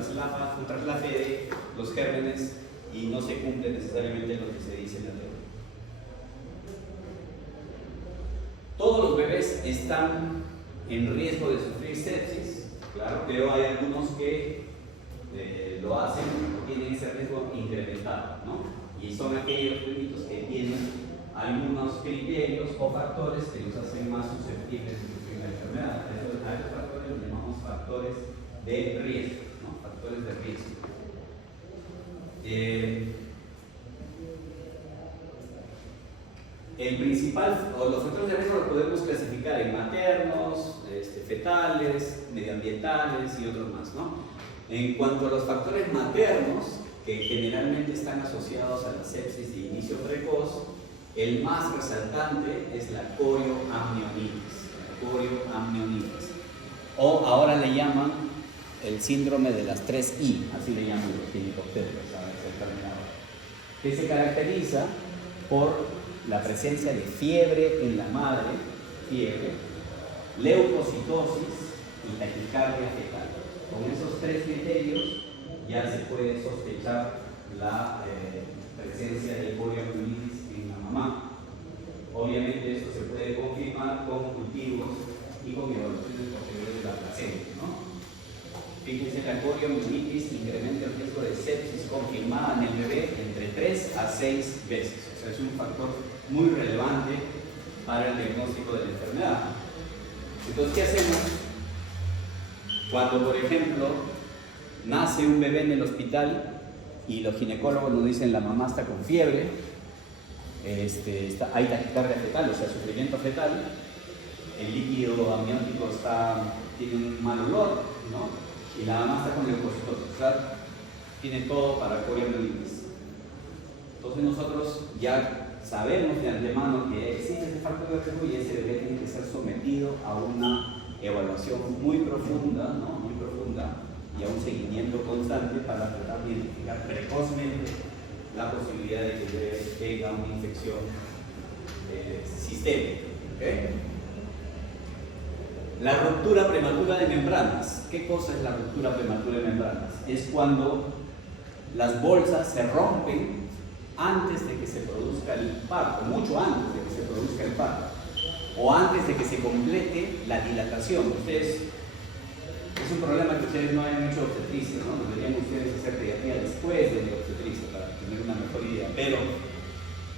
traslape de los gérmenes y no se cumple necesariamente lo que se dice en la teoría. Todos los bebés están en riesgo de sufrir sepsis, claro, pero hay algunos que lo hacen, tienen ese riesgo incrementado, ¿no? Y son aquellos bebitos que tienen algunos criterios o factores que los hacen más susceptibles de sufrir la enfermedad. A esos factores los llamamos factores de riesgo, ¿no? Factores de riesgo. El principal, o los factores de riesgo los podemos clasificar en maternos, fetales, medioambientales y otros más, ¿no? En cuanto a los factores maternos, que generalmente están asociados a la sepsis de inicio precoz, el más resaltante es la corioamnionitis. O ahora le llaman el síndrome de las 3 I, así le llaman los ginecobstetras a esa enfermedad, que se caracteriza por la presencia de fiebre en la madre, leucocitosis y taquicardia fetal. Con esos 3 criterios ya se puede sospechar la presencia de corioamnionitis en la mamá. Obviamente eso se puede confirmar con cultivos y con evaluaciones posteriores de la placenta, ¿no? Fíjense, la corioamnionitis incrementa el riesgo de sepsis confirmada en el bebé entre 3 a 6 veces. O sea, es un factor muy relevante para el diagnóstico de la enfermedad. Entonces, ¿qué hacemos? Cuando, por ejemplo, nace un bebé en el hospital y los ginecólogos nos dicen la mamá está con fiebre, hay taquicardia fetal, o sea, sufrimiento fetal, el líquido amniótico tiene un mal olor, ¿no? Y la mamá está con leucocitosis, o sea, tiene todo para corioamnionitis. Entonces nosotros ya sabemos de antemano que existe ese factor de riesgo y ese bebé tiene que ser sometido a una evaluación muy profunda, ¿no? Muy profunda, y a un seguimiento constante para tratar de identificar precozmente la posibilidad de que el bebé tenga una infección sistémica. ¿Okay? La ruptura prematura de membranas. ¿Qué cosa es la ruptura prematura de membranas? Es cuando las bolsas se rompen antes de que se produzca el parto, mucho antes de que se produzca el parto, o antes de que se complete la dilatación. Es un problema que ustedes no hayan hecho obstetricia, ¿no? Deberían ustedes hacer pediatría después de la obstetricia para tener una mejor idea. Pero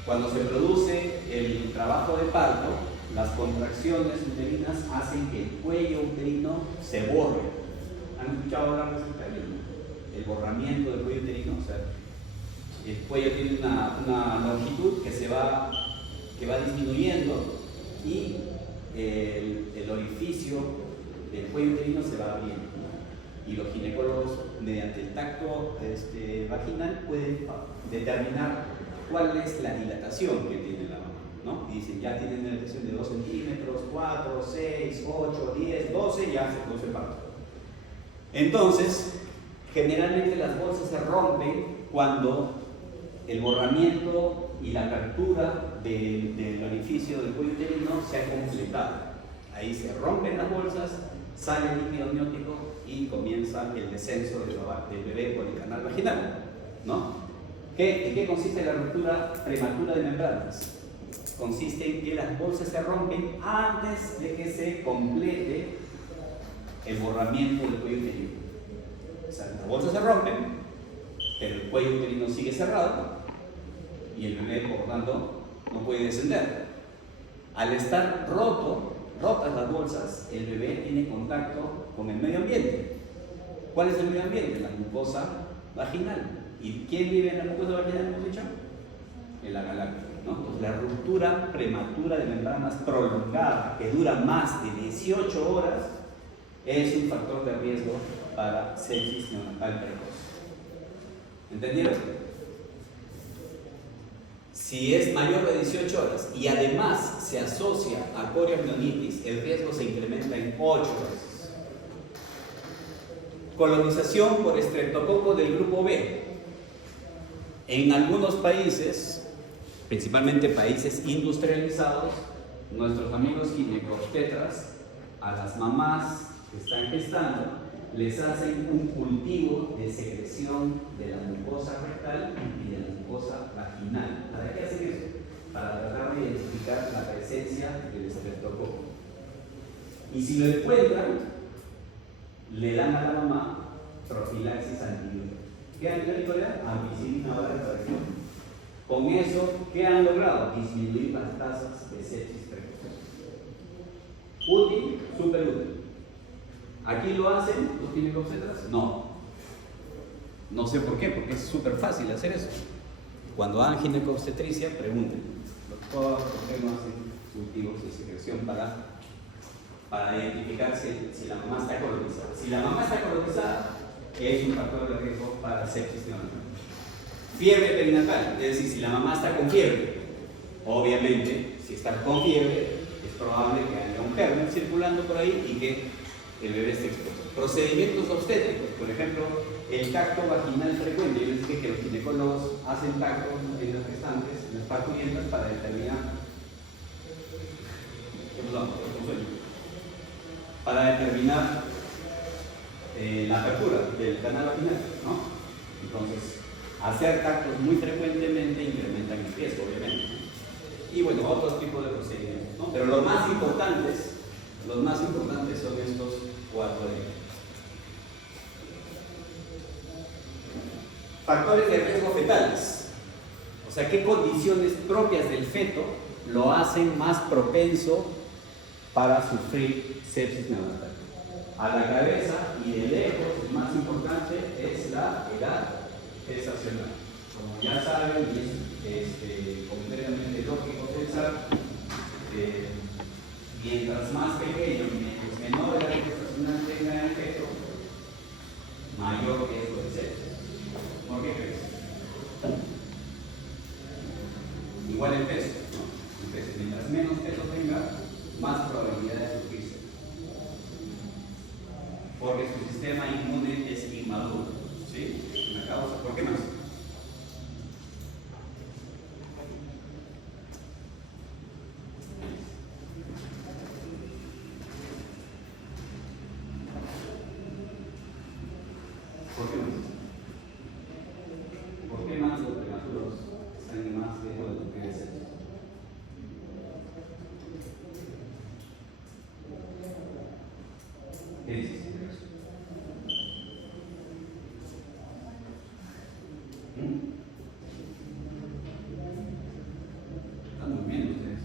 cuando se produce el trabajo de parto, las contracciones uterinas hacen que el cuello uterino se borre. ¿Han escuchado hablar de ese término? El borramiento del cuello uterino. O sea, el cuello tiene una longitud que va disminuyendo y el orificio del cuello uterino se va abriendo, ¿no? Y los ginecólogos, mediante el tacto vaginal, pueden determinar cuál es la dilatación que tiene la mamá, ¿no? Y dicen, ya tienen una dilatación de 2 centímetros, 4, 6, 8, 10, 12, ya se produce el parto. Entonces, generalmente las bolsas se rompen cuando el borramiento y la apertura del orificio del cuello uterino se ha completado. Ahí se rompen las bolsas, sale el líquido amniótico y comienza el descenso del bebé por el canal vaginal, ¿no? ¿En qué consiste la ruptura prematura de membranas? Consiste en que las bolsas se rompen antes de que se complete el borramiento del cuello uterino. O sea, las bolsas se rompen, pero el cuello uterino sigue cerrado y el bebé, por tanto, no puede descender. Al estar rotas las bolsas, el bebé tiene contacto con el medio ambiente. ¿Cuál es el medio ambiente? La mucosa vaginal. ¿Y quién vive en la mucosa vaginal, hemos dicho? El agaláctico, ¿no? Entonces, la ruptura prematura de membranas prolongada, que dura más de 18 horas, es un factor de riesgo para sepsis neonatal precoz. ¿Entendieron? Si es mayor de 18 horas y además se asocia a corioamnionitis, el riesgo se incrementa en 8 veces. colonización por estreptococo del grupo B. En algunos países, principalmente países industrializados, nuestros amigos ginecobstetras, a las mamás que están gestando, les hacen un cultivo de secreción de la mucosa rectal y de la mucosa vaginal. ¿Para qué hacen eso? Para tratar de identificar la presencia del estreptococo. Y si lo encuentran, le dan a la mamá profilaxis antibiótica. ¿Qué antibiótico le dan? Ampicilina oral de corrección. Con eso, ¿qué han logrado? Disminuir las tasas de sepsis precoz. Útil, súper útil. ¿Aquí lo hacen los ginecobstetras? No. No sé por qué, porque es súper fácil hacer eso. Cuando hagan ginecobstetricia, pregunten, doctor, ¿por qué no hacen cultivos de secreción para identificar si la mamá está colonizada? Si la mamá está colonizada, es un factor de riesgo para sepsis neonatal. Fiebre perinatal, es decir, si la mamá está con fiebre, obviamente, si está con fiebre, es probable que haya un germen circulando por ahí y que el bebé esté expuesto. Procedimientos obstétricos, por ejemplo, el tacto vaginal frecuente. Yo les dije que los ginecólogos hacen tacto en las gestantes, en las parturientas, para determinar la apertura del canal vaginal, ¿no? Entonces, hacer tactos muy frecuentemente incrementan el riesgo, obviamente. Y bueno, otros tipos de procedimientos, ¿no? Pero los más importantes son estos 4 de. Factores de riesgo fetales. O sea, ¿qué condiciones propias del feto lo hacen más propenso para sufrir sepsis neonatal? A la cabeza y de lejos, el más importante es la edad gestacional. Como ya saben, y es completamente lógico pensar, mientras más pequeño, mientras menor edad gestacional tenga el feto, mayor riesgo de sepsis. ¿Por qué crees? Igual el peso, ¿no? El peso. Mientras menos peso tenga, más probabilidad de sufrir sepsis. Porque su sistema inmune es inmaduro. ¿Sí? Una causa. ¿Por qué más? ¿Por qué más? ¿Por qué más los prematuros están en más riesgo de sufrir sepsis? ¿Qué dices? Están durmiendo ustedes.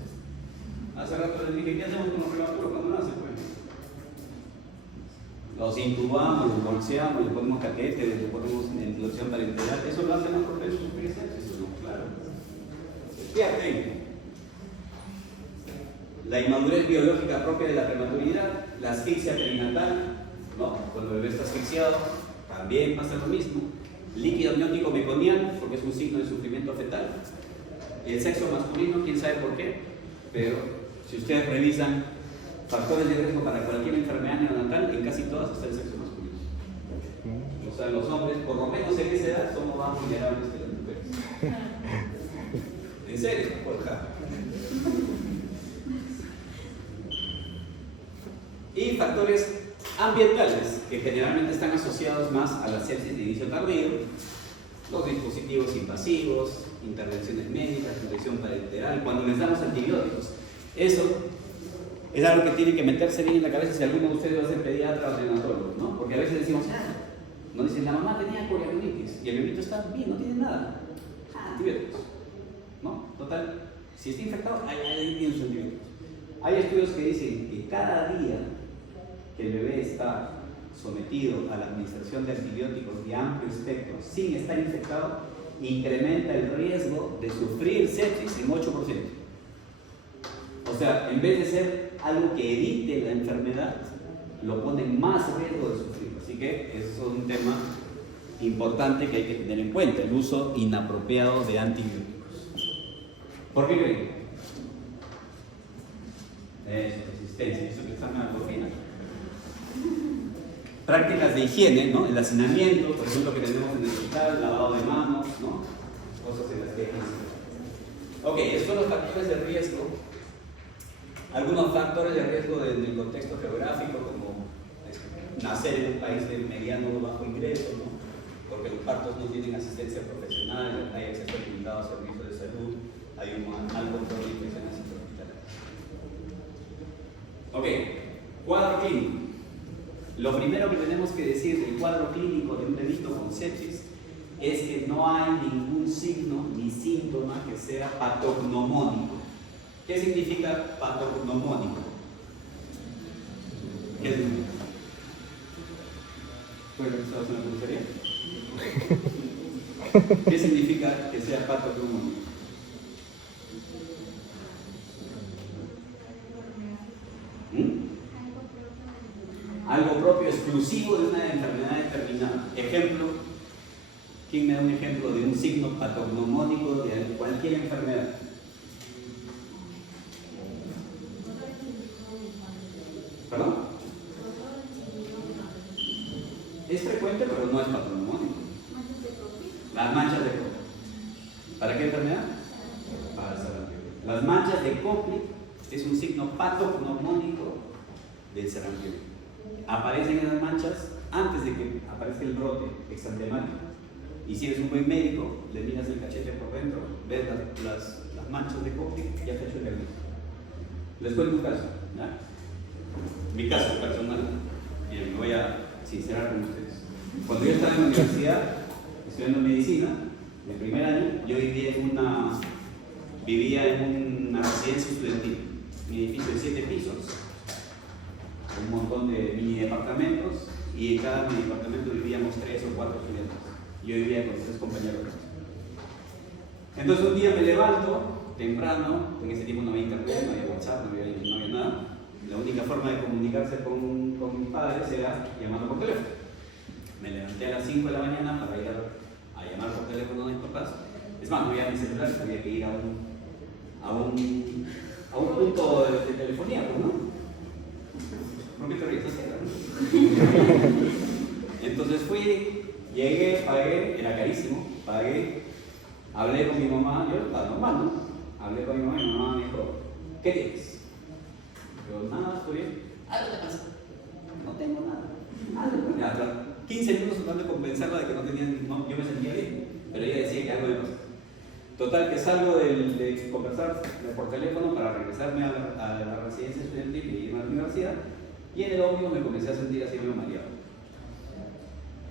Hace rato les dije, ¿qué hacemos con los prematuros cuando nacen? Pues los intubamos, los bolseamos, le ponemos catéteres, le ponemos introducción parenteral. ¿Eso lo hace más propenso a sufrir sepsis? No, claro. Fíjate. La inmadurez biológica propia de la prematuridad, la asfixia perinatal, ¿no? Cuando el bebé está asfixiado, también pasa lo mismo. Líquido amniótico meconiano, porque es un signo de sufrimiento fetal. El sexo masculino, quién sabe por qué, pero si ustedes revisan factores de riesgo para cualquier enfermedad neonatal, en casi todas está el sexo masculino. O sea, los hombres, por lo menos en esa edad, somos más vulnerables que las mujeres. ¿En serio? Por acá. Y factores ambientales, que generalmente están asociados más a la sepsis de inicio tardío, los dispositivos invasivos, intervenciones médicas, protección parenteral, cuando les damos antibióticos. Eso es algo que tiene que meterse bien en la cabeza si alguno de ustedes va a ser pediatra o neonatólogo, ¿no? Porque a veces decimos, nos dicen, la mamá tenía poliomelitis y el bebito está bien, no tiene nada. Antibióticos, ¿no? Total, si está infectado, ahí tiene sus antibióticos. Hay estudios que dicen que cada día que el bebé está sometido a la administración de antibióticos de amplio espectro sin estar infectado, incrementa el riesgo de sufrir sepsis en 8%. O sea, en vez de ser algo que evite la enfermedad, lo pone en más riesgo de sufrir. Así que eso es un tema importante que hay que tener en cuenta, el uso inapropiado de antibióticos. ¿Por qué creen? Eso, resistencia, eso que está en la morfina. Prácticas de higiene, ¿no? El hacinamiento, por ejemplo, que tenemos en el hospital, lavado de manos, ¿no? Cosas en las que... Ok, estos son los factores de riesgo. Algunos factores de riesgo en el contexto geográfico, como nacer en un país de mediano o bajo ingreso, ¿no? Porque los partos no tienen asistencia profesional, hay acceso limitado a servicios de salud, hay un alto control de infecciones intrahospitalarias. Ok, cuadro clínico. Lo primero que tenemos que decir del cuadro clínico de un bebito con sepsis es que no hay ningún signo ni síntoma que sea patognomónico. ¿Qué significa patognomónico? ¿Qué significa? ¿Puede hacer una pregunta? ¿Qué significa que sea patognomónico? Algo propio, exclusivo de una enfermedad determinada. Ejemplo, ¿quién me da un ejemplo de un signo patognomónico de cualquier enfermedad? ¿Perdón? Es frecuente, pero no es patognomónico. Las manchas de Koplik. ¿Para qué enfermedad? Para sarampión. Las manchas de Koplik es un signo patognomónico del sarampión. Aparecen en las manchas antes de que aparezca el brote exantemático. Y si eres un buen médico, le miras el cachete por dentro, ves las manchas de Koplik, ya te ha hecho el diagnóstico. Les cuento un caso, ¿ya? Mi caso personal, y me voy a sincerar con ustedes. Cuando yo estaba en la universidad, estudiando medicina, en el primer año, yo vivía en una residencia estudiantil, un edificio de 7 pisos, un montón de mini departamentos, y en cada mini departamento vivíamos 3 o 4 estudiantes. Yo vivía con 3 compañeros. Entonces un día me levanto temprano, en ese tiempo no había internet, no había WhatsApp, no había nada. La única forma de comunicarse con mis padres era llamando por teléfono. Me levanté a las 5 de la mañana para ir a llamar por teléfono a mis papás. Es más, no había mi celular, había que ir a un punto de telefonía, ¿no? ¿Por qué te ríes? Entonces fui, llegué, pagué, era carísimo, pagué, hablé con mi mamá, yo estaba normal, ¿no? Hablé con mi mamá y mi mamá me dijo, ¿qué tienes? Yo, nada, estoy bien. ¿Algo te pasa? No tengo nada. Algo. 15 minutos tratando de convencerla de que no tenía, yo me sentía bien, pero ella decía que algo me pasaba. Total, que salgo de conversar por teléfono para regresarme a la residencia estudiantil y irme a la universidad, y en el ómnibus me comencé a sentir así medio mareado.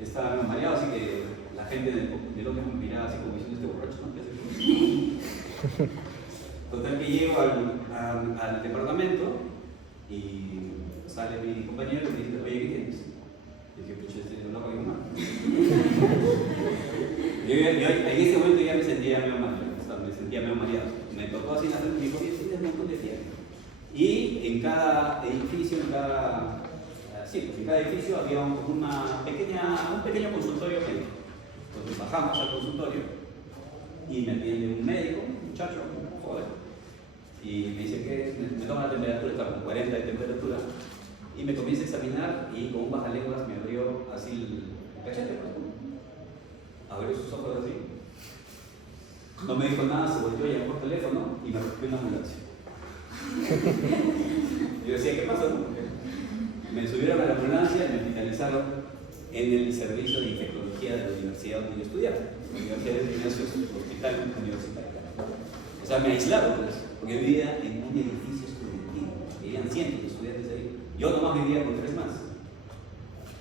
Estaba medio mareado, así que la gente del ómnibus me miraba así como diciendo, este borracho, ¿no? ¿Qué hace? Total, que llego al departamento y sale mi compañero y me dice, oye, ¿qué tienes? Y dije, pucha, estoy loco, mi mamá. En ese momento ya me sentía medio mareado. Me tocó así hacer mi hijo y tienes un montón de fiebre. Y en cada edificio, en cada edificio había un pequeño consultorio médico. Entonces bajamos al consultorio y me atiende un médico, un muchacho, joven, y me dice que me toma la temperatura, está con 40 de temperatura, y me comienza a examinar y con un bajalenguas me abrió así el cachete. Abrió sus ojos así. No me dijo nada, se volvió a llamar por teléfono y me rompió una ambulancia. Yo decía, ¿qué pasa? Me subieron a la ambulancia y me hospitalizaron en el servicio de infectología de la universidad donde yo estudiaba. La Universidad de Ignacio es un hospital universitario. O sea, me aislaron, pues, porque vivía en un edificio estudiantil. Vivían cientos de estudiantes ahí. Yo nomás vivía con 3 más.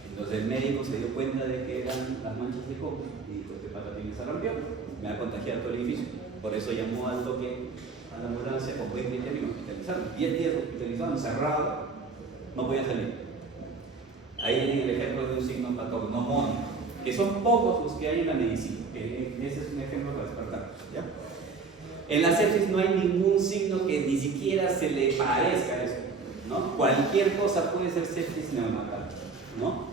Entonces el médico se dio cuenta de que eran las manchas de Koplik y dijo, este pata tiene sarampión, me va a contagiar todo el edificio. Por eso llamó al toque a la ambulancia con buen criterio y me hospitalizaron. 10 días hospitalizado, encerrado, no podía salir. Ahí tienen el ejemplo de un signo patognomónico, que son pocos los que hay en la medicina. Ese es un ejemplo para despertar. ¿Ya? En la sepsis no hay ningún signo que ni siquiera se le parezca a eso, ¿no? Cualquier cosa puede ser sepsis neonatal, ¿no?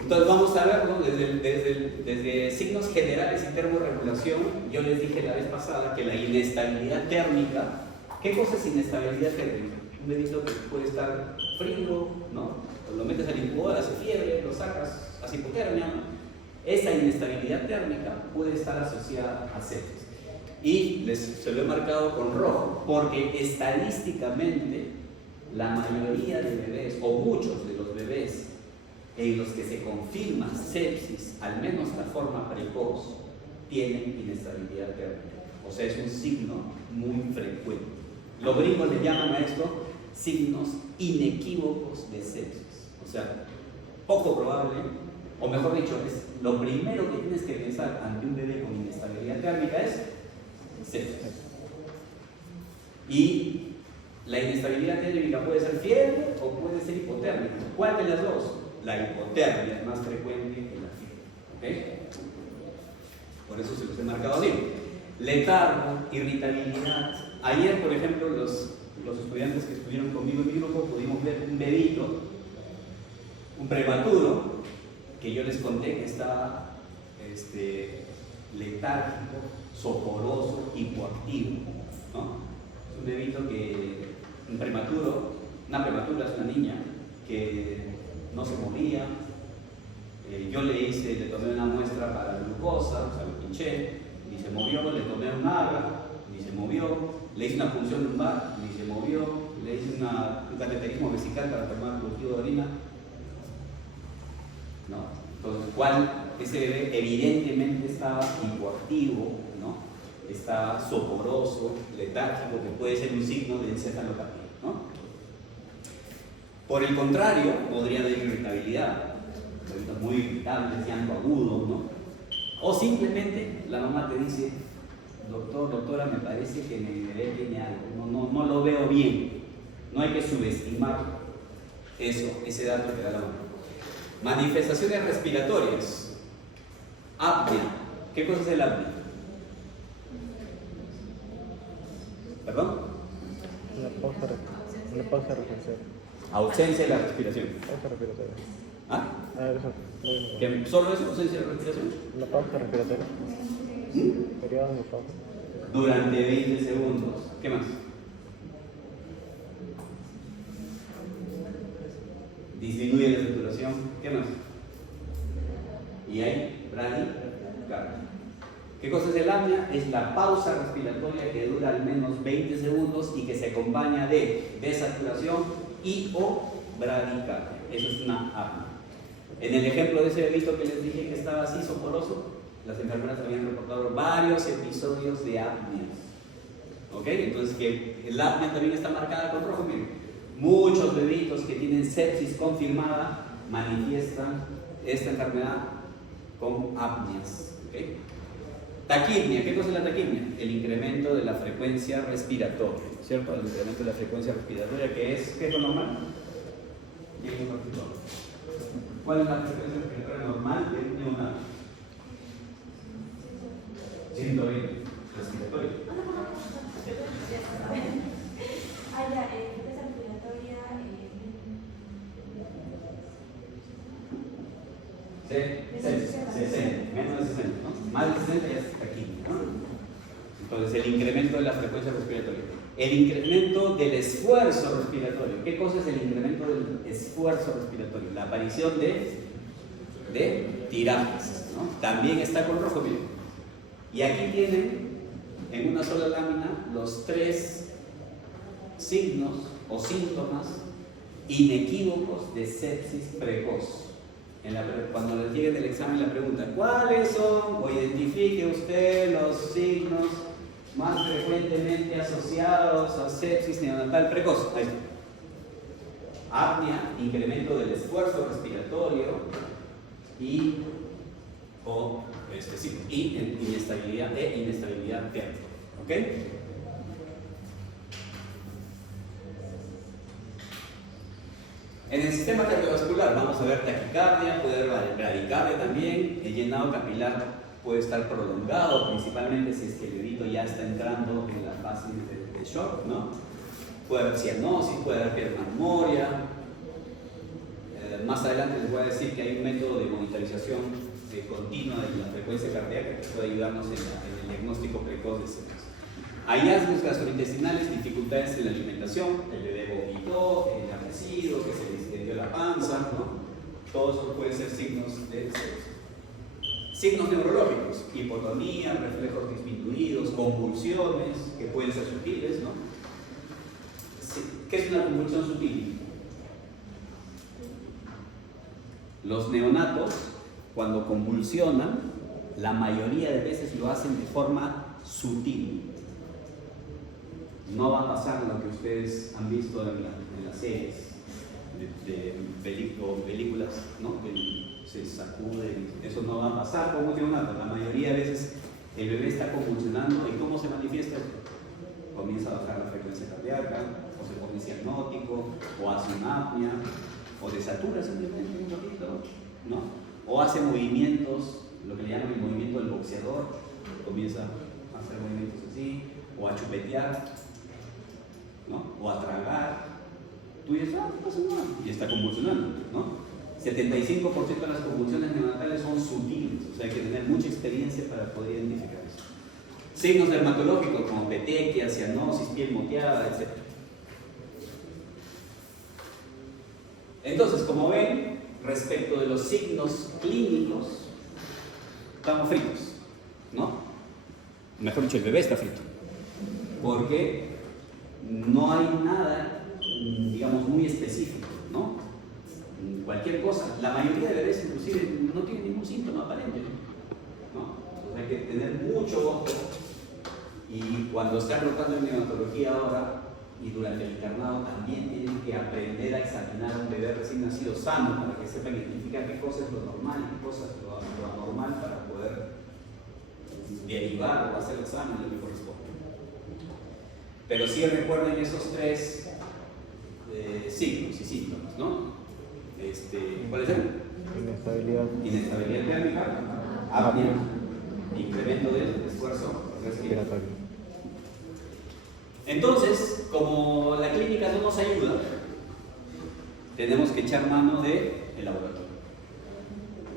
Entonces vamos a ver, ¿no? desde signos generales y termorregulación. Yo les dije la vez pasada que la inestabilidad térmica. ¿Qué cosa es inestabilidad térmica? Un bebito que puede estar frío, ¿no? lo metes a la incubadora, hace fiebre, lo sacas, hace hipotermia, ¿no? Esa inestabilidad térmica puede estar asociada a sepsis. Y se lo he marcado con rojo, porque estadísticamente la mayoría de bebés, o muchos de los bebés en los que se confirma sepsis, al menos la forma precoz, tienen inestabilidad térmica. O sea, es un signo muy frecuente. Los gringos le llaman a esto signos inequívocos de sepsis. O sea, poco probable, o mejor dicho, es lo primero que tienes que pensar ante un bebé con inestabilidad térmica es sepsis. Y la inestabilidad térmica puede ser fiebre o puede ser hipotérmica. ¿Cuál de las dos? La hipotermia es más frecuente que la fiebre. ¿Okay? Por eso se los he marcado así. Letargo, irritabilidad. Ayer, por ejemplo, los estudiantes que estuvieron conmigo en mi grupo pudimos ver un bebito, un prematuro, que yo les conté que estaba letárgico, soporoso, hipoactivo, ¿no? Es un bebito una prematura es una niña que no se movía. Yo le tomé una muestra para la glucosa, o sea, lo pinché, ni se movió, le tomé un AGA, ni se movió, le hice una punción lumbar, ni se movió, le hice un cateterismo vesical para tomar cultivo de orina. No. Entonces, ese bebé evidentemente estaba hipoactivo, ¿no? Estaba soporoso, letárgico, que puede ser un signo de encefalopatía, ¿no? Por el contrario, podría haber irritabilidad, bebitos muy irritables, llanto agudo, ¿no? O simplemente la mamá te dice: doctora, me parece que mi bebé tiene algo, no lo veo bien. No hay que subestimar ese dato que da la mamá. Manifestaciones respiratorias. Apnea. ¿Qué cosa es el apnea? ¿Perdón? Una pausa respiratoria. Ausencia de la respiración. Pausa respiratoria. ¿Ah? Eso. ¿Que solo es ausencia de respiración? Una pausa respiratoria. Periodo de pausa. Durante 20 segundos. ¿Qué más? Disminuye la saturación. ¿Qué más? Y hay bradicardia. ¿Qué cosa es el apnea? Es la pausa respiratoria que dura al menos 20 segundos y que se acompaña de desaturación y o bradicardia. Eso es una apnea. En el ejemplo de ese bebito que les dije que estaba así soporoso, las enfermeras habían reportado varios episodios de apneas. ¿Ok? Entonces, que el apnea también está marcada con rojo. Miren, muchos bebitos que tienen sepsis confirmada manifiestan esta enfermedad con apneas. ¿Ok? Taquipnia. ¿Qué cosa es la taquipnia? El incremento de la frecuencia respiratoria, ¿cierto? El incremento de la frecuencia respiratoria, ¿qué es lo normal? ¿Cuál es la frecuencia respiratoria normal de un neonato? 120 respiratorio. Frecuencia respiratoria. 60, menos de 60, ¿no? Más de 60 ya está aquí, ¿no? Entonces, el incremento de la frecuencia respiratoria. El incremento del esfuerzo respiratorio. ¿Qué cosa es el incremento del esfuerzo respiratorio? La aparición de tirajes, ¿no? También está con rojo, miren. Y aquí tienen en una sola lámina los 3 signos o síntomas inequívocos de sepsis precoz. Cuando les llegue el examen la pregunta, ¿cuáles son o identifique usted los signos más frecuentemente asociados a sepsis neonatal precoz? Ahí está. Apnea, incremento del esfuerzo respiratorio y inestabilidad térmica. ¿Ok? En el sistema cardiovascular vamos a ver taquicardia, puede haber bradicardia también. El llenado capilar puede estar prolongado, principalmente si es que el bebito ya está entrando en la fase de shock, ¿no? Puede haber cianosis, puede haber pneumonia. Más adelante les voy a decir que hay un método de monitorización continua de la frecuencia cardíaca que puede ayudarnos en el diagnóstico precoz de sepsis. Hallazgos gastrointestinales, dificultades en la alimentación, el bebé vomitó, enardecido, que se distendió de la panza, ¿no? Todos esos pueden ser signos de sexo. Signos neurológicos, hipotonía, reflejos disminuidos, convulsiones, que pueden ser sutiles, ¿no? ¿Qué es una convulsión sutil? Los neonatos, cuando convulsionan, la mayoría de veces lo hacen de forma sutil. No va a pasar lo que ustedes han visto en las series de películas, ¿no? Que se sacuden. Eso no va a pasar con un neonato. La mayoría de veces el bebé está convulsionando. ¿Y cómo se manifiesta? Comienza a bajar la frecuencia cardíaca, o se pone cianótico, o hace una apnea, o desatura simplemente un poquito, ¿no? O hace movimientos, lo que le llaman el movimiento del boxeador, comienza a hacer movimientos así, o a chupetear, ¿no? O a tragar. Tú dices, no pasa nada, y está convulsionando, ¿no? 75% de las convulsiones neonatales son sutiles, o sea hay que tener mucha experiencia para poder identificar eso. Signos dermatológicos como petequia, cianosis, piel moteada, etc. Entonces, como ven, respecto de los signos clínicos, estamos fritos, ¿no? Mejor dicho, el bebé está frito. Porque no hay nada, digamos, muy específico, ¿no? Cualquier cosa. La mayoría de bebés, inclusive, no tienen ningún síntoma aparente, ¿no? Entonces hay que tener mucho ojo. Y cuando están rotando en neonatología ahora, y durante el internado también tienen que aprender a examinar a un bebé recién nacido sano para que sepan identificar qué cosa es lo normal y qué cosa es lo anormal para poder derivar o hacer el examen de lo que corresponde. Pero sí recuerden esos tres signos y síntomas, ¿no? ¿Cuáles son? Inestabilidad térmica, apnea, incremento del esfuerzo respiratorio. Entonces, como la clínica no nos ayuda, tenemos que echar mano del laboratorio.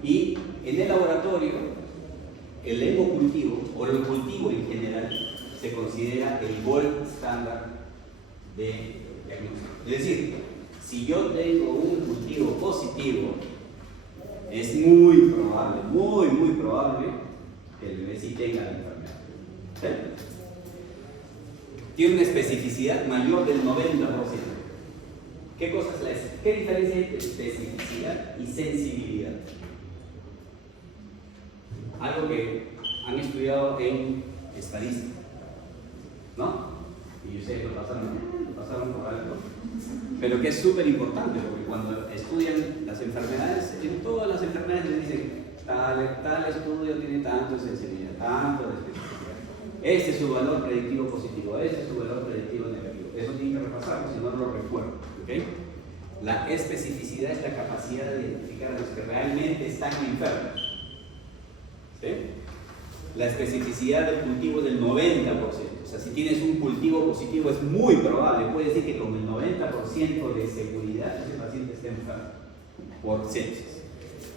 Y en el laboratorio, el hemocultivo, o el cultivo en general, se considera el gold estándar de diagnóstico. Es decir, si yo tengo un cultivo positivo, es muy probable que el bebé sí tenga la enfermedad. ¿Sí? Tiene una especificidad mayor del 90%. ¿Qué cosa es qué diferencia hay entre especificidad y sensibilidad? Algo que han estudiado en estadística, ¿no? Y ustedes lo pasaron por alto. Pero que es súper importante, porque cuando estudian las enfermedades, en todas las enfermedades les dicen tal estudio tiene tanto de sensibilidad, tanto de especificidad. Este es su valor predictivo positivo, este es su valor predictivo negativo. Eso tienen que repasarlo, si no lo recuerdo. ¿Okay? La especificidad es la capacidad de identificar a los que realmente están enfermos. ¿Sí? La especificidad del cultivo es del 90%. O sea, si tienes un cultivo positivo es muy probable, puede decir que con el 90% de seguridad ese paciente esté enfermo por sepsis.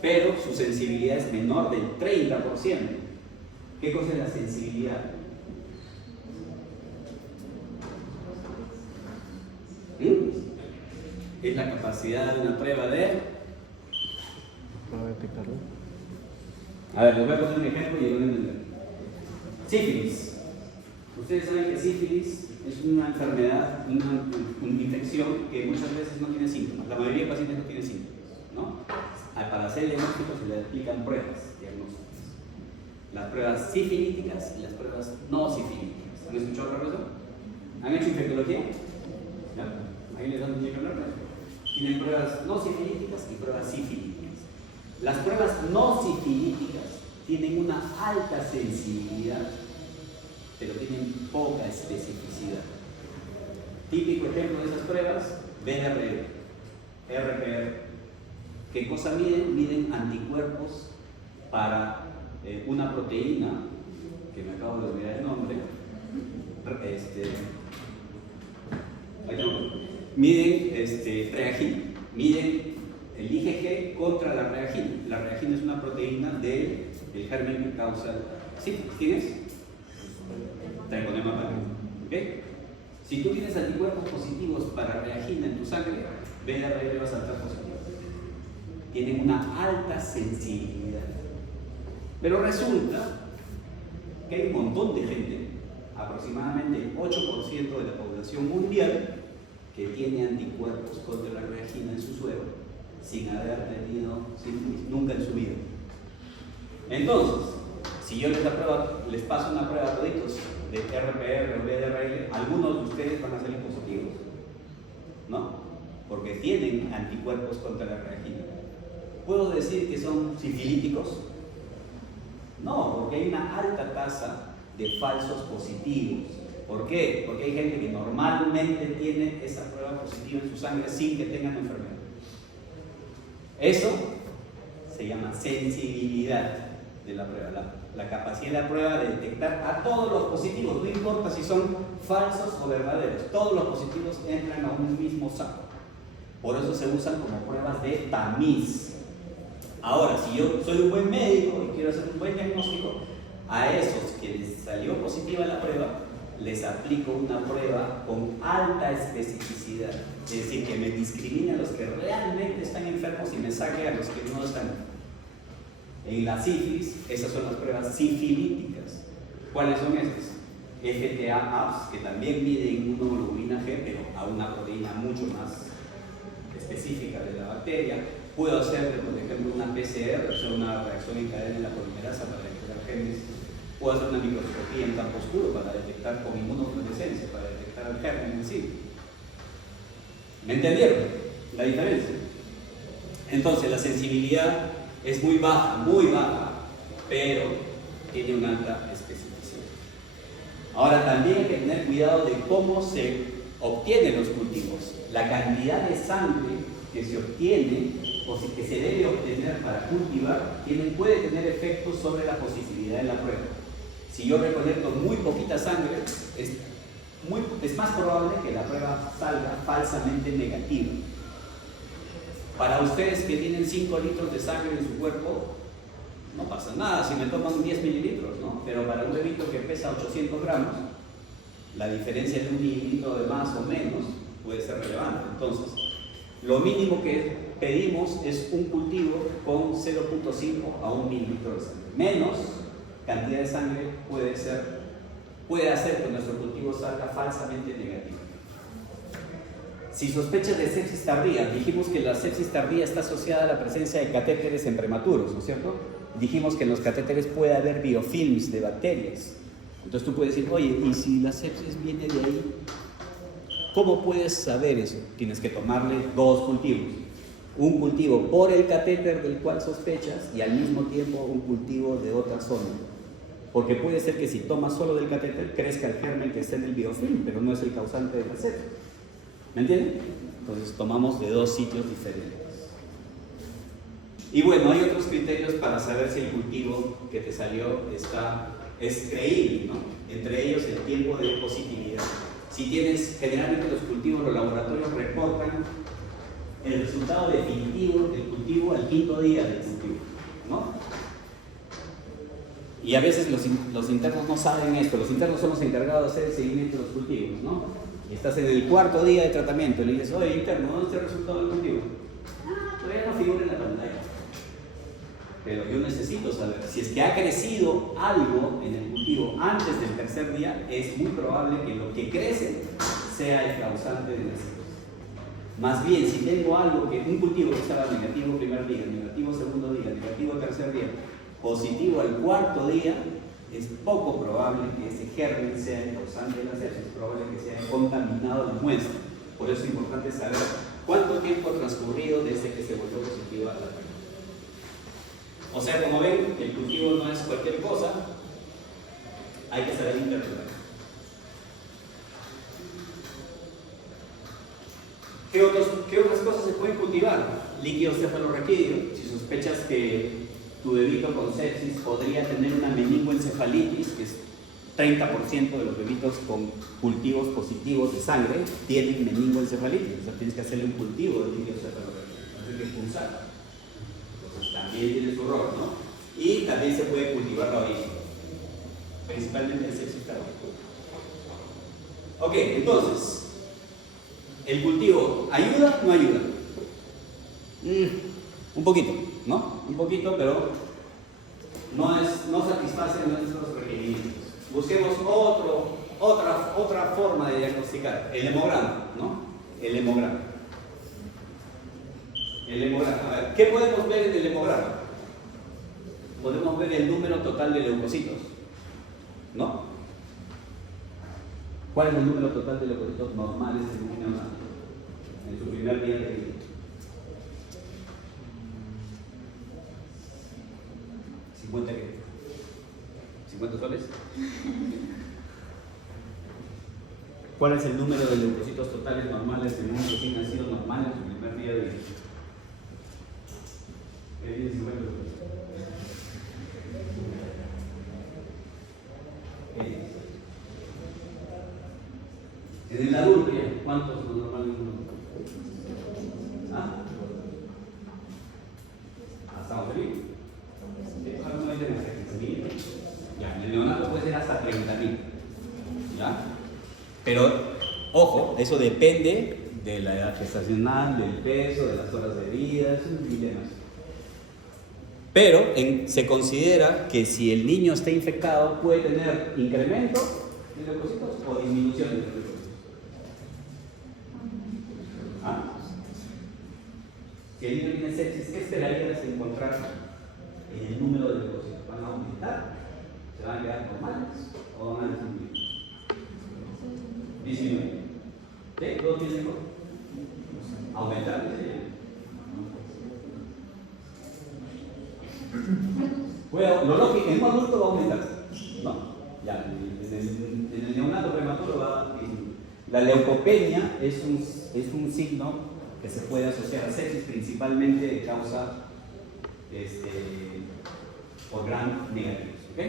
Pero su sensibilidad es menor del 30%. ¿Qué cosa es la sensibilidad? Es la capacidad de una prueba de... ¿Puedo detectarlo? A ver, les voy a poner un ejemplo y lo van a entender. Sífilis. Ustedes saben que sífilis es una enfermedad, una infección que muchas veces no tiene síntomas. La mayoría de pacientes no tienen síntomas, ¿no? Para hacer el diagnóstico se le aplican pruebas diagnósticas. Las pruebas sifilíticas y las pruebas no sifilíticas. ¿Han escuchado hablar de eso? ¿Han hecho infectología? ¿Ya? ¿Ahí les dan un ejemplo? Tienen pruebas no sifilíticas y pruebas sifilíticas. Las pruebas no sifilíticas tienen una alta sensibilidad, pero tienen poca especificidad. Típico ejemplo de esas pruebas, BRR, RPR. ¿Qué cosa miden? Miden anticuerpos para una proteína, que me acabo de olvidar el nombre, miden reagina, miden el IgG contra la reagina. La reagina es una proteína del germen que causa sífilis. ¿Quién es? Treponema pallidum. ¿Okay? Si tú tienes anticuerpos positivos para reagina en tu sangre, BRL va a saltar positivo. Tienen una alta sensibilidad. Pero resulta que hay un montón de gente, aproximadamente el 8% de la población mundial, que tiene anticuerpos contra la reagina en su suero sin haber tenido síntomas nunca en su vida. Entonces, si yo les paso una prueba a toditos de RPR o BRL, algunos de ustedes van a salir positivos, ¿no? Porque tienen anticuerpos contra la reagina. ¿Puedo decir que son sifilíticos? No, porque hay una alta tasa de falsos positivos. ¿Por qué? Porque hay gente que normalmente tiene esa prueba positiva en su sangre sin que tengan enfermedad. Eso se llama sensibilidad de la prueba, la capacidad de la prueba de detectar a todos los positivos, no importa si son falsos o verdaderos, todos los positivos entran a un mismo saco. Por eso se usan como pruebas de tamiz. Ahora, si yo soy un buen médico y quiero hacer un buen diagnóstico, a esos que les salió positiva la prueba, les aplico una prueba con alta especificidad, es decir, que me discrimine a los que realmente están enfermos y me saque a los que no están. En la sífilis, esas son las pruebas sifilíticas. ¿Cuáles son esas? FTA-APS, que también mide inmunoglobulina G, pero a una proteína mucho más específica de la bacteria. Puedo hacer, por ejemplo, una PCR, o sea, una reacción en cadena de la polimerasa para detectar genes. Puedo hacer una microscopía en campo oscuro para detectar con inmunofluorescencia, para detectar el germen en sí. ¿Me entendieron la diferencia? Entonces, la sensibilidad es muy baja, pero tiene una alta especificidad. Ahora, también hay que tener cuidado de cómo se obtienen los cultivos. La cantidad de sangre que se obtiene o que se debe obtener para cultivar puede tener efectos sobre la positividad de la prueba. Si yo recolecto muy poquita sangre, es más probable que la prueba salga falsamente negativa. Para ustedes que tienen 5 litros de sangre en su cuerpo, no pasa nada si me toman 10 mililitros, ¿no? Pero para un bebito que pesa 800 gramos, la diferencia de un mililitro de más o menos puede ser relevante. Entonces, lo mínimo que pedimos es un cultivo con 0.5 a 1 mililitro de sangre. Menos cantidad de sangre puede hacer que nuestro cultivo salga falsamente negativo. Si sospechas de sepsis tardía, dijimos que la sepsis tardía está asociada a la presencia de catéteres en prematuros, ¿no es cierto? Dijimos que en los catéteres puede haber biofilms de bacterias. Entonces tú puedes decir, oye, ¿y si la sepsis viene de ahí? ¿Cómo puedes saber eso? Tienes que tomarle 2 cultivos. Un cultivo por el catéter del cual sospechas y al mismo tiempo un cultivo de otra zona. Porque puede ser que si tomas solo del catéter crezca el germen que está en el biofilm, pero no es el causante de la sepsis. ¿Me entienden? Entonces tomamos de 2 sitios diferentes. Y bueno, hay otros criterios para saber si el cultivo que te salió es creíble, ¿no? Entre ellos el tiempo de positividad. Si tienes, generalmente los cultivos, los laboratorios reportan el resultado definitivo del cultivo al 5.º día del cultivo, ¿no? Y a veces los internos no saben esto, los internos son los encargados de hacer el seguimiento de los cultivos, ¿no? Y estás en el 4.º día de tratamiento y le dices, oye, interno, ¿dónde está el resultado del cultivo? Todavía no figura en la pantalla. Pero yo necesito saber, si es que ha crecido algo en el cultivo antes del 3.er día, es muy probable que lo que crece sea el causante de la sepsis. Más bien, si tengo algo un cultivo que estaba negativo 1.er día, negativo 2.º día, negativo 3.er día, positivo al 4.º día, es poco probable que ese germen sea el causante de la sepsis, es probable que sea contaminado la muestra. Por eso es importante saber cuánto tiempo ha transcurrido desde que se volvió positiva la prueba. O sea, como ven, el cultivo no es cualquier cosa, hay que saber interpretar. ¿Qué otras cosas se pueden cultivar? Líquido cefalorraquídeo, si sospechas que tu bebito con sepsis podría tener una meningoencefalitis, que es 30% de los bebitos con cultivos positivos de sangre tienen meningoencefalitis, o sea, tienes que hacerle un cultivo de líquido cefalorraquídeo, no hay que expulsar. Entonces también tiene su rol, ¿no? Y también se puede cultivar la orina, principalmente el sepsis cardíaco. Ok, entonces, ¿el cultivo ayuda o no ayuda? Un poquito, ¿no? Un poquito, pero no satisface nuestros requerimientos. Busquemos otra forma de diagnosticar, el hemograma, ¿no? El hemograma. A ver, ¿qué podemos ver en el hemograma? Podemos ver el número total de leucocitos, ¿no? ¿Cuál es el número total de leucocitos normales en un neonato en su primer día de vida? 50 qué? 50 soles. ¿Cuál es el número de leucocitos totales normales en un recién nacido normal en su primer día de vida? ¿Qué dice 50 soles? En el adulto, ¿cuántos son normales? ¿Ah? ¿Estamos felices? Ya, en el neonato puede ser hasta 30.000. ¿Ya? Pero, ojo, eso depende de la edad gestacional, del peso, de las horas de vida, es un dilema. Pero se considera que si el niño está infectado puede tener incremento de leucocitos o disminución de leucocitos. ¿Ah? Si el niño tiene sepsis, ¿qué esperarías encontrar en el número de leucocitos? ¿Van a aumentar? ¿Se van a quedar normales o van a disminuir? Disminuir. ¿Sí? ¿Todo tiene mejor? Aumentar, ¿sí? Bueno, lo lógico, en un adulto va a aumentar, ¿no? Ya, en el neonato prematuro va a disminuir. La leucopenia es un signo que se puede asociar a sepsis, principalmente de causa por gram negativos, ¿ok?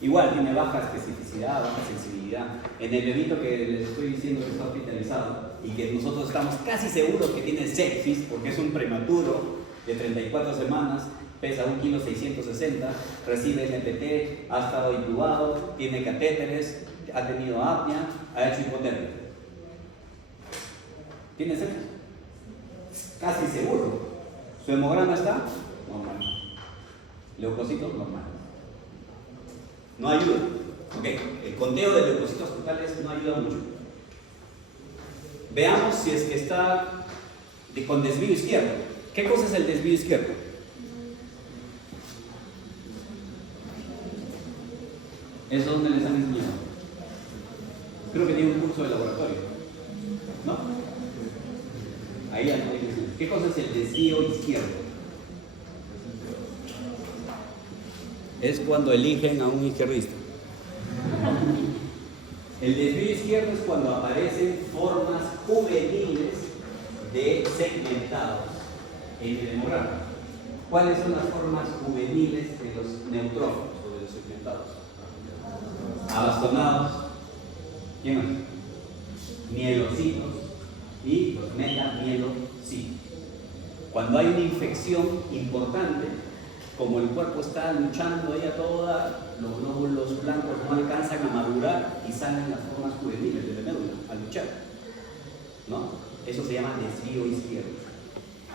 Igual tiene baja especificidad, baja sensibilidad. En el bebito que les estoy diciendo que está hospitalizado y que nosotros estamos casi seguros que tiene sepsis porque es un prematuro de 34 semanas, pesa 1,660 kg, recibe NPT, ha estado intubado, tiene catéteres, ha tenido apnea, ha hecho hipotermia. ¿Tiene sepsis? Casi seguro. ¿Su hemograma está? Normal. Leucocitos normales. No ayuda. Ok, el conteo de leucocitos totales no ayuda mucho. Veamos si es que está con desvío izquierdo. ¿Qué cosa es el desvío izquierdo? Es donde les han enseñado. Creo que tiene un curso de laboratorio, ¿no? Ahí ya no hay que enseñar. ¿Qué cosa es el desvío izquierdo? Es cuando eligen a un izquierdista. El desvío izquierdo es cuando aparecen formas juveniles de segmentados en el hemograma. ¿Cuáles son las formas juveniles de los neutrófilos o de los segmentados? Abastonados. ¿Quién más? Mielocitos y los metamielocitos. Cuando hay una infección importante, como el cuerpo está luchando ahí a toda, los glóbulos blancos no alcanzan a madurar y salen las formas juveniles de la médula a luchar, ¿no? Eso se llama desvío izquierdo.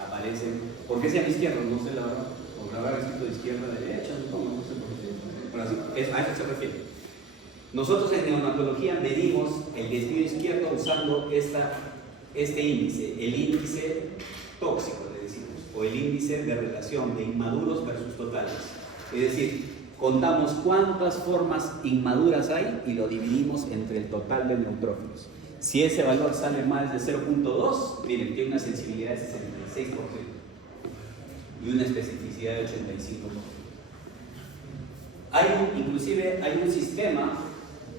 Aparecen, ¿por qué se llama izquierdo? No sé la verdad, porque habrá escrito de izquierda a derecha, no sé por qué, pero así, a eso se refiere. Nosotros en neonatología medimos el desvío izquierdo usando este índice, el índice tóxico, le decimos, o el índice de relación de inmaduros versus totales. Es decir, contamos cuántas formas inmaduras hay y lo dividimos entre el total de neutrófilos. Si ese valor sale más de 0.2, miren, tiene una sensibilidad de 66% y una especificidad de 85%. Inclusive hay un sistema,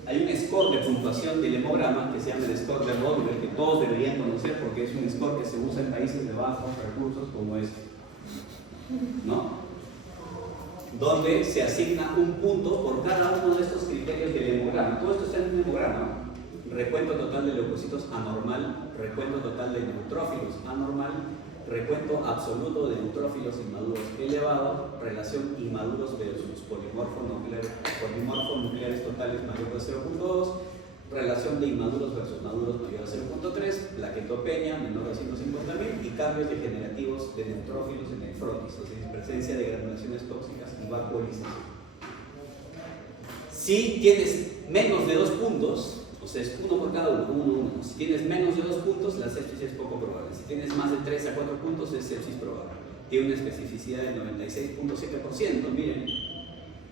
hay un score de puntuación del hemograma que se llama el score de Rodberg, que todos deberían conocer porque es un score que se usa en países de bajos recursos como este, ¿no? Donde se asigna un punto por cada uno de estos criterios del hemograma. Todo esto está en un hemograma, ¿no? Recuento total de leucocitos anormal, recuento total de neutrófilos anormal, recuento absoluto de neutrófilos inmaduros elevado, relación inmaduros versus polimorfos nucleares totales mayor de 0.2, relación de inmaduros versus maduros mayor a 0.3, plaquetopenia menor a 150.000 y cambios degenerativos de neutrófilos en nefrotis, o sea, presencia de granulaciones tóxicas y vacuolización. Si tienes menos de 2 puntos, o sea, es uno por cada uno, uno. Si tienes menos de 2 puntos, la sepsis es poco probable. Si tienes más de 3 a 4 puntos, es sepsis probable. Tiene una especificidad del 96.7%, miren,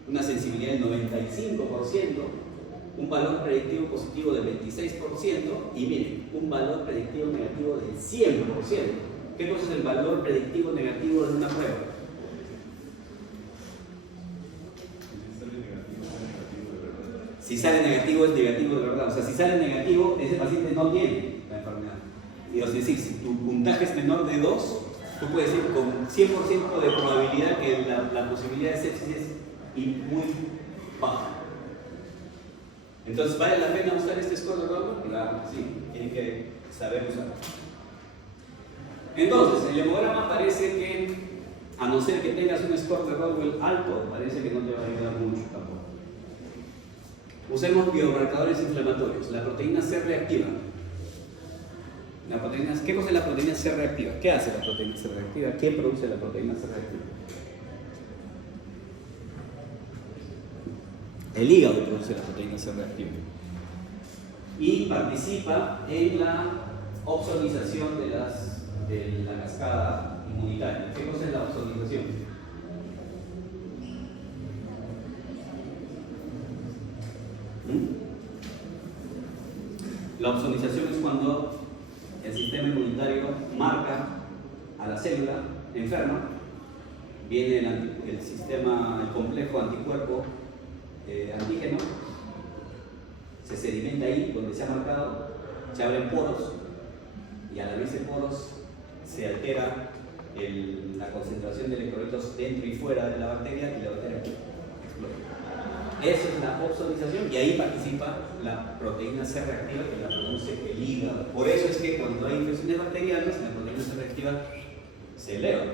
una sensibilidad del 95%, un valor predictivo positivo del 26% y miren, un valor predictivo negativo del 100%. ¿Qué cosa es el valor predictivo negativo de una prueba? Si sale negativo es negativo de verdad. O sea, si sale negativo, ese paciente no tiene la enfermedad. Y es decir, si tu puntaje es menor de 2, tú puedes decir con 100% de probabilidad que la posibilidad de sepsis es muy baja. Entonces, ¿vale la pena usar este score de Rotwell? Claro, sí, tienen que saber usarlo. Entonces, el hemograma parece que, a no ser que tengas un score de Rotwell alto, parece que no te va a ayudar mucho tampoco. Usemos biomarcadores inflamatorios. La proteína C reactiva. ¿Qué cosa es la proteína C reactiva? ¿Qué hace la proteína C reactiva? ¿Quién produce la proteína C reactiva? El hígado produce la proteína C reactiva y participa en la opsonización de la cascada inmunitaria. ¿Qué cosa es la opsonización? La opsonización es cuando el sistema inmunitario marca a la célula enferma, viene el complejo anticuerpo antígeno, se sedimenta ahí donde se ha marcado, se abren poros y al abrirse poros se altera la concentración de electrolitos dentro y fuera de la bacteria y la bacteria explota. Eso es la opsonización y ahí participa la proteína C reactiva que la produce el hígado. Por eso es que cuando hay infecciones bacterianas la proteína C reactiva se eleva.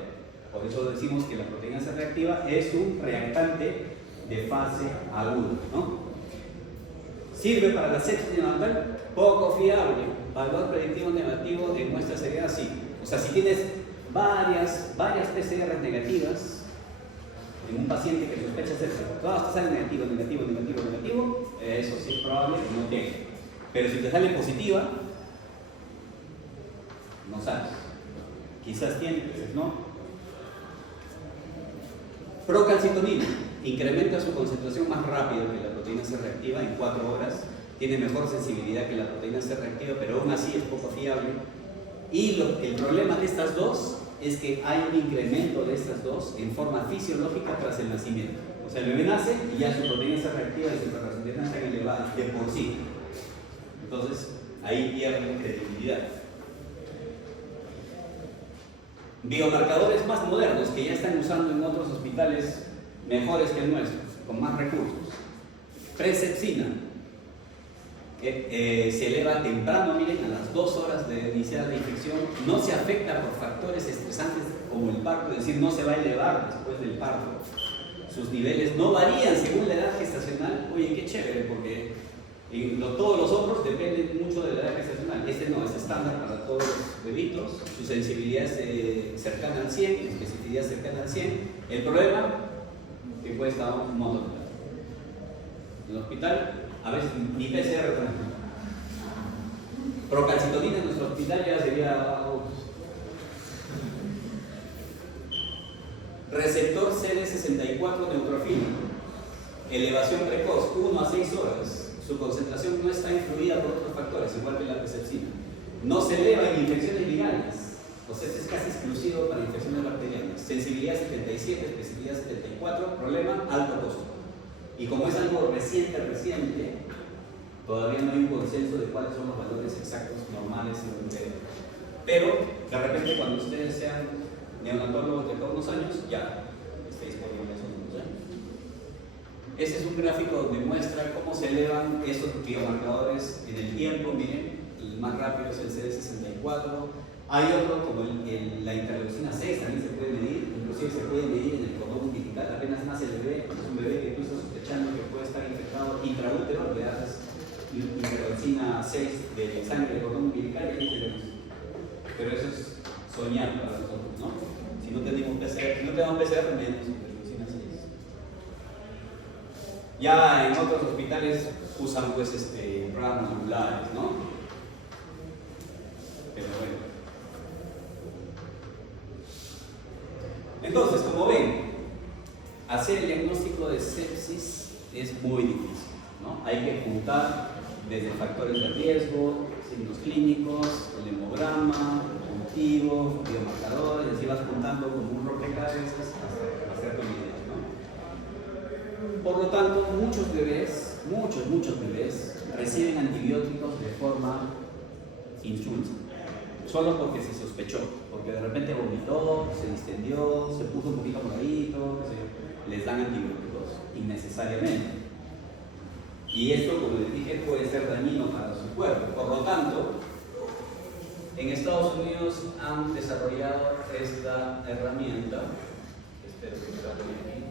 Por eso decimos que la proteína C reactiva es un reactante de fase aguda, ¿no? ¿Sirve para la sepsis neonatal? Poco fiable. Valor predictivo negativo de muestra seriedad, sí. O sea, si tienes varias PCR negativas en un paciente que sospecha sepsis, todas te salen negativo, eso sí es probable que no tenga. Pero si te sale positiva, no sabes. Quizás tiene, quizás no. Procalcitonina. Incrementa su concentración más rápido que la proteína C reactiva en 4 horas, tiene mejor sensibilidad que la proteína C reactiva, pero aún así es poco fiable. Y el problema de estas dos es que hay un incremento de estas dos en forma fisiológica tras el nacimiento. O sea, el bebé nace y ya su proteína C reactiva y su procalcitonina están elevadas de por sí. Entonces, ahí pierden credibilidad. Biomarcadores más modernos que ya están usando en otros hospitales mejores que el nuestro, con más recursos. Presepsina se eleva temprano, miren, a las 2 horas de iniciar la infección, no se afecta por factores estresantes como el parto, es decir, no se va a elevar después del parto. Sus niveles no varían según la edad gestacional. Oye, qué chévere, porque todos los otros dependen mucho de la edad gestacional. Este no, es estándar para todos los bebitos, su sensibilidad es cercana al 100, especificidad cercana al 100. El problema que cuesta un montón. En el hospital, a veces ni PCR también. Procalcitonina en nuestro hospital ya sería. Receptor CD64 neutrofílico. Elevación precoz, 1 a 6 horas. Su concentración no está influida por otros factores, igual que la presepsina. No se eleva en infecciones virales. O sea, es casi exclusivo para infecciones bacterianas. Sensibilidad 77, especificidad 74, problema, alto costo. Y como es algo reciente, todavía no hay un consenso de cuáles son los valores exactos normales en el mundo. Pero, de repente, cuando ustedes sean neonatólogos de todos unos años, ya estáis disponibles esos números. Ese es un gráfico donde muestra cómo se elevan esos biomarcadores en el tiempo. Miren, el más rápido es el CD64. Hay otro como la interleucina 6, también se puede medir, inclusive se puede medir en el cordón umbilical, apenas nace el bebé, es un bebé que tú estás sospechando que puede estar infectado intraútero, le haces interleucina 6 de sangre de cordón umbilical y tenemos. Pero eso es soñar para nosotros, ¿no? Si no tenemos PCR, menos interleucina 6. Ya en otros hospitales usan pues pruebas moleculares, ¿no? Pero bueno. Entonces, como ven, hacer el diagnóstico de sepsis es muy difícil, ¿no? Hay que juntar desde factores de riesgo, signos clínicos, el hemograma, el cultivo, biomarcadores, y vas juntando como un rompecabezas hasta hacer tu idea, ¿no? Por lo tanto, muchos bebés reciben antibióticos de forma insulsa, solo porque se sospechó, porque de repente vomitó, se distendió, se puso un poquito moradito, les dan antibióticos innecesariamente. Y esto, como les dije, puede ser dañino para su cuerpo. Por lo tanto, en Estados Unidos han desarrollado esta herramienta. Espero que se la ponga aquí.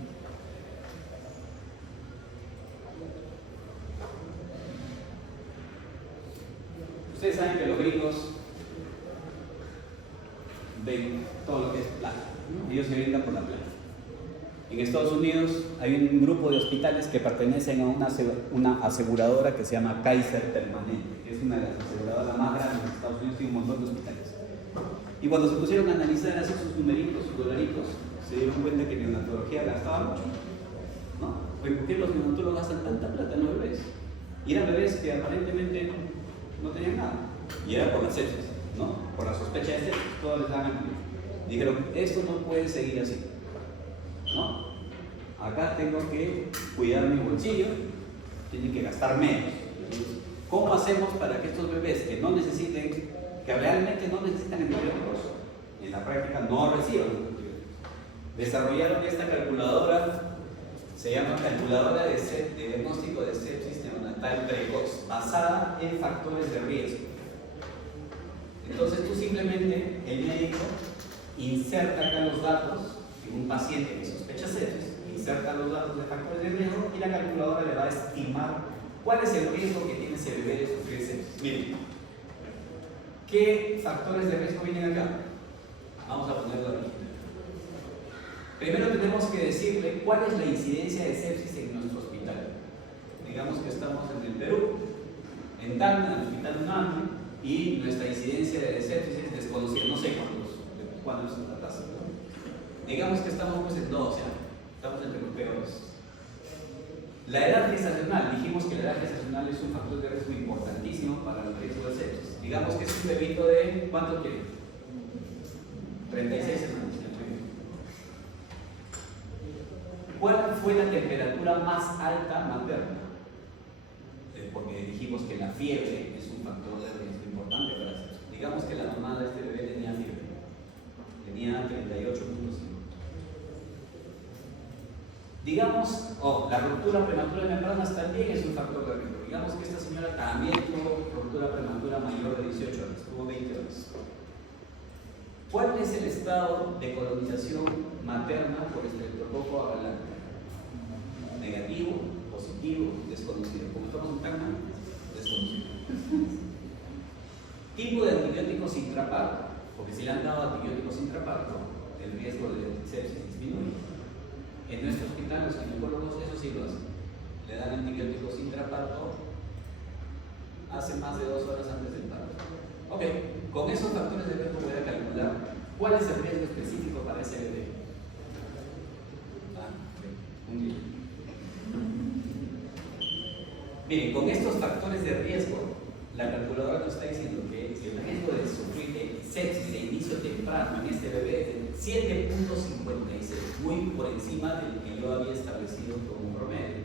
Ustedes saben que los gringos ven todo lo que es plata, ¿no? Ellos se brindan por la plata. En Estados Unidos hay un grupo de hospitales que pertenecen a una aseguradora que se llama Kaiser Permanente, que es una de las aseguradoras más grandes de Estados Unidos, tiene un montón de hospitales. Y cuando se pusieron a analizar así sus numeritos, sus dolaritos, se dieron cuenta que neonatología gastaba mucho, ¿no? ¿Por qué los neonatólogos gastan tanta plata en los bebés? Y eran bebés que aparentemente no tenían nada, y era por la sepsis, ¿no? Por la sospecha de sepsis, todos les daban antibióticos. Dijeron, esto no puede seguir así, ¿no? Acá tengo que cuidar mi bolsillo, tienen que gastar menos. ¿Cómo hacemos para que estos bebés que no necesiten, que realmente no necesitan antibióticos, en la práctica no reciban antibióticos? Desarrollaron esta calculadora, se llama calculadora de diagnóstico de sepsis neonatal precoz, basada en factores de riesgo. Entonces tú simplemente, el médico, inserta acá los datos en un paciente que sospecha sepsis, inserta los datos de factores de riesgo y la calculadora le va a estimar cuál es el riesgo que tiene ese bebé de sufrir sepsis. Miren, ¿qué factores de riesgo vienen acá? Vamos a ponerlo aquí. Primero tenemos que decirle cuál es la incidencia de sepsis en nuestro hospital. Digamos que estamos en el Perú, en Tacna, en el hospital UNAM, y nuestra incidencia de sepsis es desconocida, no sé cuándo es la tasa. Digamos que estamos pues en 2, estamos entre los peores. La edad gestacional, dijimos que la edad gestacional es un factor de riesgo importantísimo para el riesgo de sepsis. Digamos que es un bebito de, ¿cuánto tiene? 36 semanas. ¿Cuál fue la temperatura más alta materna? Porque dijimos que la fiebre es un factor de riesgo importante para sepsis. Digamos que la mamá de este bebé tenía fiebre. Tenía 38.5. Digamos, la ruptura prematura de membranas también es un factor de riesgo. Digamos que esta señora también tuvo ruptura prematura mayor de 18 horas, tuvo 20 horas. ¿Cuál es el estado de colonización materna por estreptococo agalacta? Negativo, positivo, desconocido. Como estamos en Tacna, desconocido. Tipo de antibióticos intraparto, porque si le han dado antibióticos intraparto, el riesgo de sepsis disminuye. En nuestro hospital, los ginecólogos, eso sí lo hacen. Le dan antibióticos intraparto hace más de 2 horas antes del parto. Ok, con esos factores de riesgo voy a calcular cuál es el riesgo específico para ese bebé. Un día. Miren, con estos factores de riesgo, la calculadora nos está diciendo que el riesgo de sufrir sepsis de inicio temprano en este bebé es de 7.56, muy por encima del que yo había establecido como un promedio.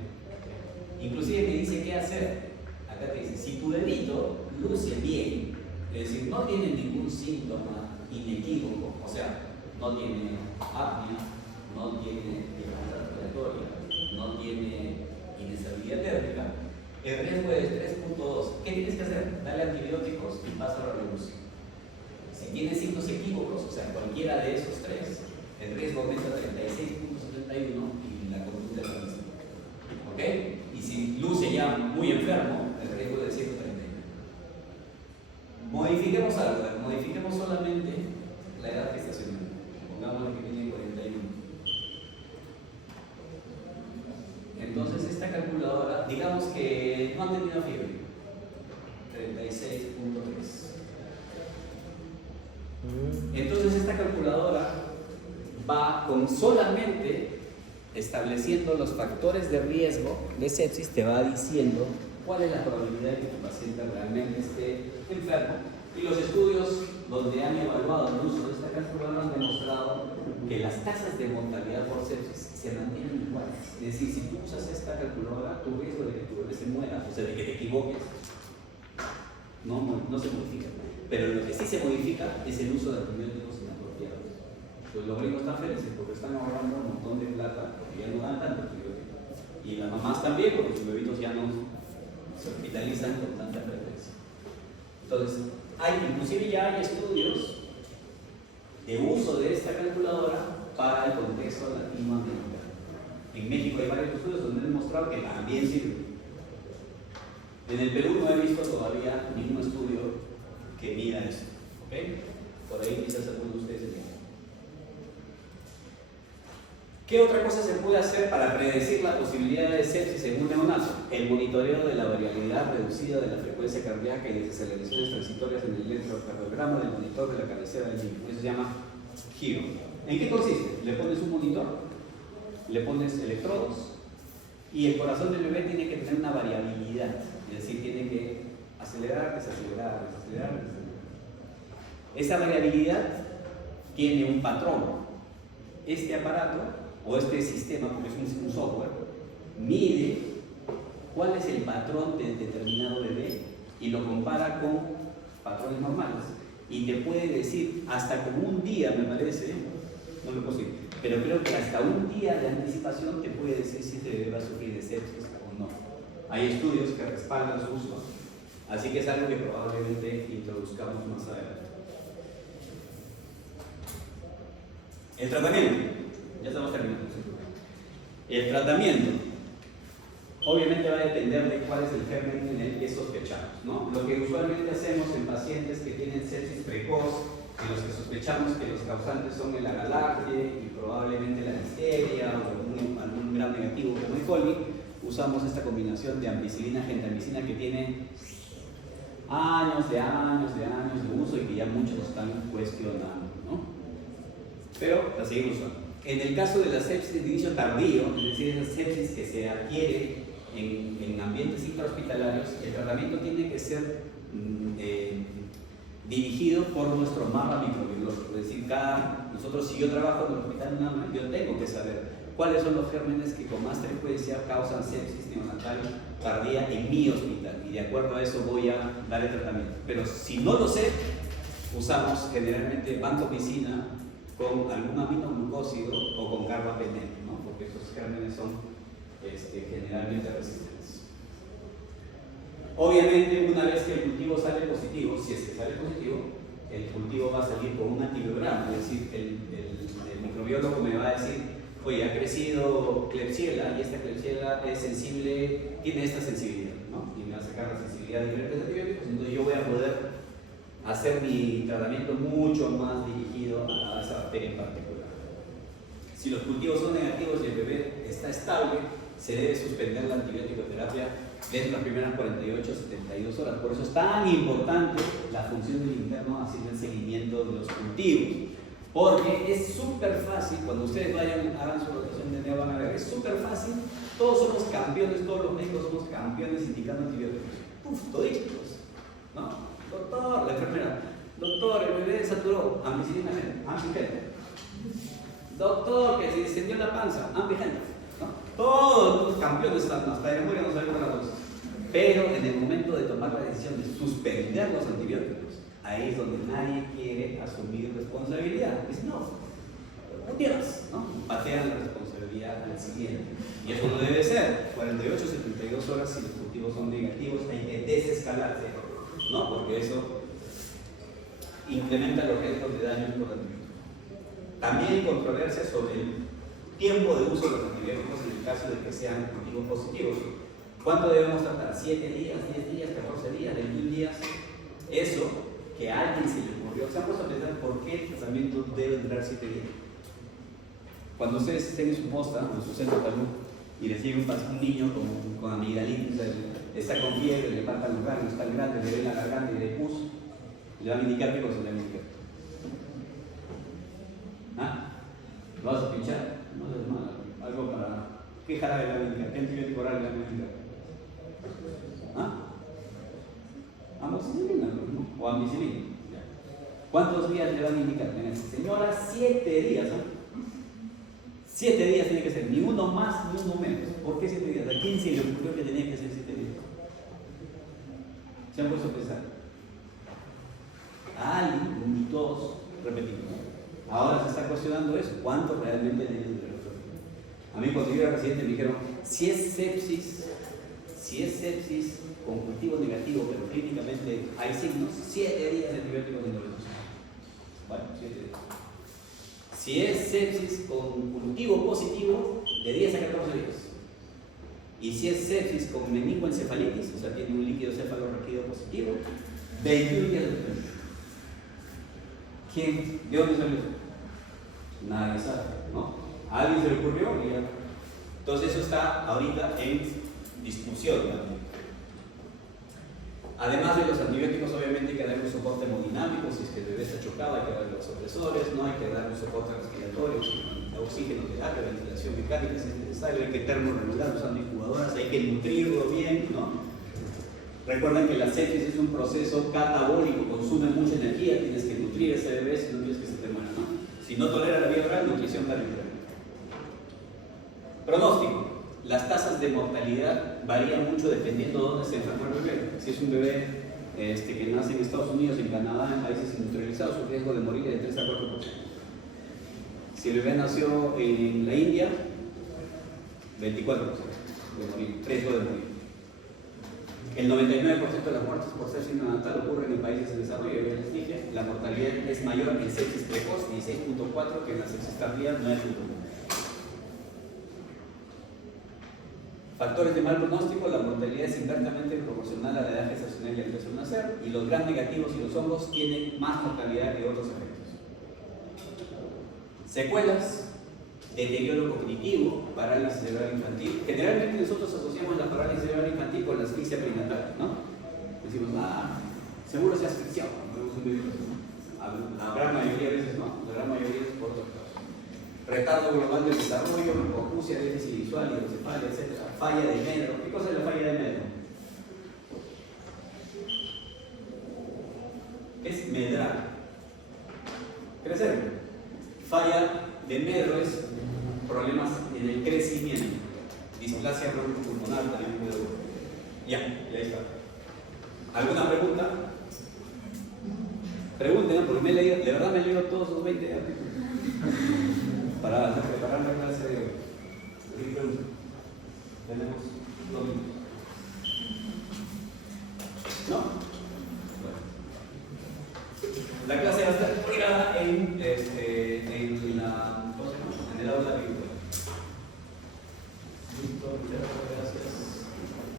Inclusive me dice qué hacer. Acá te dice, si tu bebito luce bien, es decir, no tiene ningún síntoma inequívoco, o sea, no tiene apnea, no tiene dificultad respiratoria, no tiene inestabilidad térmica, el riesgo es 3.2. ¿Qué tienes que hacer? Dale antibióticos y pásalo a reducir. Si tiene signos equívocos, o sea, cualquiera de esos tres, el riesgo aumenta a 36.71 y la conducta es la misma. ¿Ok? Y si luce ya muy enfermo, el riesgo de digamos que no han tenido fiebre. 36.3. Entonces esta calculadora va con solamente estableciendo los factores de riesgo de sepsis, te va diciendo cuál es la probabilidad de que tu paciente realmente esté enfermo. Y los estudios donde han evaluado el uso de esta calculadora han demostrado que las tasas de mortalidad por sepsis se mantienen iguales. Es decir, si tú usas esta calculadora, tu riesgo de que tu bebé se muera, o sea, de que te equivoques, no se modifica. Pero lo que sí se modifica es el uso de antibióticos inapropiados. Pues los gringos están felices porque están ahorrando un montón de plata porque ya no dan tanto antibiótico. Y las mamás también porque sus bebitos ya no se hospitalizan con tanta frecuencia. Entonces, inclusive ya hay estudios de uso de esta calculadora para el contexto latinoamericano. En México hay varios estudios donde han demostrado que también sirve. En el Perú no he visto todavía ningún estudio que mida esto. ¿Okay? Por ahí quizás algunos de ustedes entiendan. ¿Qué otra cosa se puede hacer para predecir la posibilidad de sepsis en un neonato? El monitoreo de la variabilidad reducida de la frecuencia cardíaca y desaceleraciones transitorias en el electrocardiograma del monitor de la cabecera del niño. Eso se llama GIRO. ¿En qué consiste? Le pones un monitor, le pones electrodos y el corazón del bebé tiene que tener una variabilidad. Es decir, tiene que acelerar, desacelerar, desacelerar, desacelerar. Esa variabilidad tiene un patrón. Este aparato o este sistema, porque es un software, mide cuál es el patrón de determinado bebé y lo compara con patrones normales. Y te puede decir, hasta con un día, me parece, no lo posible, pero creo que hasta un día de anticipación te puede decir si este bebé va a sufrir de sepsis o no. Hay estudios que respaldan su uso, así que es algo que probablemente introduzcamos más adelante. El tratamiento. Ya estamos terminando. El tratamiento obviamente va a depender de cuál es el germen en el que sospechamos, ¿no? Lo que usualmente hacemos en pacientes que tienen sepsis precoz, en los que sospechamos que los causantes son el agalacte y probablemente la listeria o algún gram negativo como el coli, usamos esta combinación de ampicilina, gentamicina que tiene años de uso y que ya muchos están cuestionando, ¿no? Pero la seguimos usando. En el caso de la sepsis de inicio tardío, es decir, esa sepsis que se adquiere en ambientes intrahospitalarios, el tratamiento tiene que ser dirigido por nuestro mapa microbiológico. Es decir, nosotros, si yo trabajo en el hospital NAMA, yo tengo que saber cuáles son los gérmenes que con más frecuencia causan sepsis neonatal tardía en mi hospital. Y de acuerdo a eso voy a dar el tratamiento. Pero si no lo sé, usamos generalmente vancomicina con algún aminoglucósido o con carbapenema, ¿no? Porque esos gérmenes son generalmente resistentes. Obviamente, una vez que el cultivo sale positivo, si es que sale positivo, el cultivo va a salir con un antibiograma, es decir, el microbiólogo me va a decir, oye, ha crecido Klebsiella y esta Klebsiella es sensible, tiene esta sensibilidad, ¿no? Y me va a sacar la sensibilidad de diferentes antibióticos, entonces yo voy a poder hacer mi tratamiento mucho más dirigido a esa bacteria en particular. Si los cultivos son negativos y el bebé está estable, se debe suspender la antibiótico-terapia dentro de las primeras 48 a 72 horas. Por eso es tan importante la función del interno haciendo el seguimiento de los cultivos. Porque es súper fácil, cuando ustedes hagan su rotación de DNA, van a ver, es súper fácil. Todos somos campeones, todos los médicos somos campeones indicando antibióticos. ¡Puf! Toditos, ¿no? Doctor, la enfermera, doctor, el bebé saturó, ampicilina, ampigenta. Doctor, que se distendió la panza, ampigenta, ¿no? Todos los campeones, hasta de memoria no sabemos las dos. Pero en el momento de tomar la decisión de suspender los antibióticos, ahí es donde nadie quiere asumir responsabilidad. Dice, no, un día más, ¿no? Patean la responsabilidad al siguiente. Y eso no debe ser. 48 a 72 horas, si los cultivos son negativos, hay que desescalarse, ¿no? Porque eso incrementa los riesgos de daño por antibióticos. También hay controversia sobre el tiempo de uso de los antibióticos en el caso de que sean cultivos positivos. ¿Cuánto debemos tratar? ¿7 días, 10 días, 14 días, 21 días? Eso que a alguien se le ocurrió. ¿Se han puesto a pensar por qué el tratamiento debe durar 7 días? Cuando ustedes estén en su posta, en su centro de salud, y le sigue un niño con amigdalitis, está con fiebre, le faltan los ganglios, está grande, le ve la garganta y le pus, le van a indicar qué cosa le van a indicar. ¿Ah? ¿Lo vas a pinchar? No es malo. Algo para... ¿Qué jarabe le van a indicar? ¿Qué antibiótico oral le van a indicar? ¿Ah? Amoxicilina, ¿no? O ampicilina. ¿Cuántos días le van a indicar? Señora, 7 días, ¿no? 7 días tiene que ser, ni uno más ni uno menos. ¿Por qué 7 días? ¿A quién se le ocurrió que tenía que ser 7 días? ¿Se han puesto a pensar? A alguien, 2, repetimos. Ahora se está cuestionando eso. ¿Cuánto realmente tiene que ser? A mí cuando yo era residente me dijeron, si es sepsis con cultivo negativo, pero clínicamente hay signos, 7 días de antibióticos endovenosos. Bueno, 7 días. Si es sepsis con cultivo positivo, de 10 a 14 días. Y si es sepsis con meningoencefalitis, o sea, tiene un líquido cefalorraquídeo positivo, 21 días de detención. ¿Quién? ¿De dónde salió eso? Nadie sabe, ¿no? ¿A alguien se le ocurrió? Entonces eso está ahorita en discusión también. Además de los antibióticos, obviamente hay que darle un soporte hemodinámico, si es que el bebé está chocado hay que darle los opresores, ¿no? Hay que darle un soporte respiratorio, oxigenoterapia, ventilación mecánica si es necesario, hay que termorregular usando incubadoras, hay que nutrirlo bien, ¿no? Recuerden que la sepsis es un proceso catabólico, consume mucha energía, tienes que nutrir a ese bebé si no quieres que se te muera, ¿no? Si no tolera la vía oral, nutrición cardiovascular. Pronóstico. Las tasas de mortalidad varían mucho dependiendo de dónde se enferma el bebé. Si es un bebé que nace en Estados Unidos, en Canadá, en países industrializados, su riesgo de morir es de 3 a 4%. Si el bebé nació en la India, 24% de morir, riesgo de morir. El 99% de las muertes por sepsis neonatal ocurren en países en desarrollo, ya les dije. La mortalidad es mayor en sepsis precoz, 16.4, que en la sepsis tardía, 9.1. Factores de mal pronóstico: la mortalidad es inversamente proporcional a la edad gestacional y al peso al nacer, y los gram negativos y los hongos tienen más mortalidad que otros efectos. Secuelas: deterioro cognitivo, parálisis cerebral infantil. Generalmente nosotros asociamos la parálisis cerebral infantil con la asfixia perinatal, ¿no? Decimos, seguro se asfixió, la gran mayoría de veces no, la gran mayoría es por otros casos. Retardo global del desarrollo, hipoacusia, déficit visual, hidrocefalia, etc. Falla de Medro. ¿Qué cosa es la falla de Medro? Es medrar. Crecer. Falla de Medro es problemas en el crecimiento. Displasia bronco-pulmonar también. Ya ahí está. ¿Alguna pregunta? Pregunten, porque de verdad me he leído todos los 20 artículos para preparar la clase de hoy. Tenemos 2 minutos. ¿No? Bueno. La clase va a estar colgada en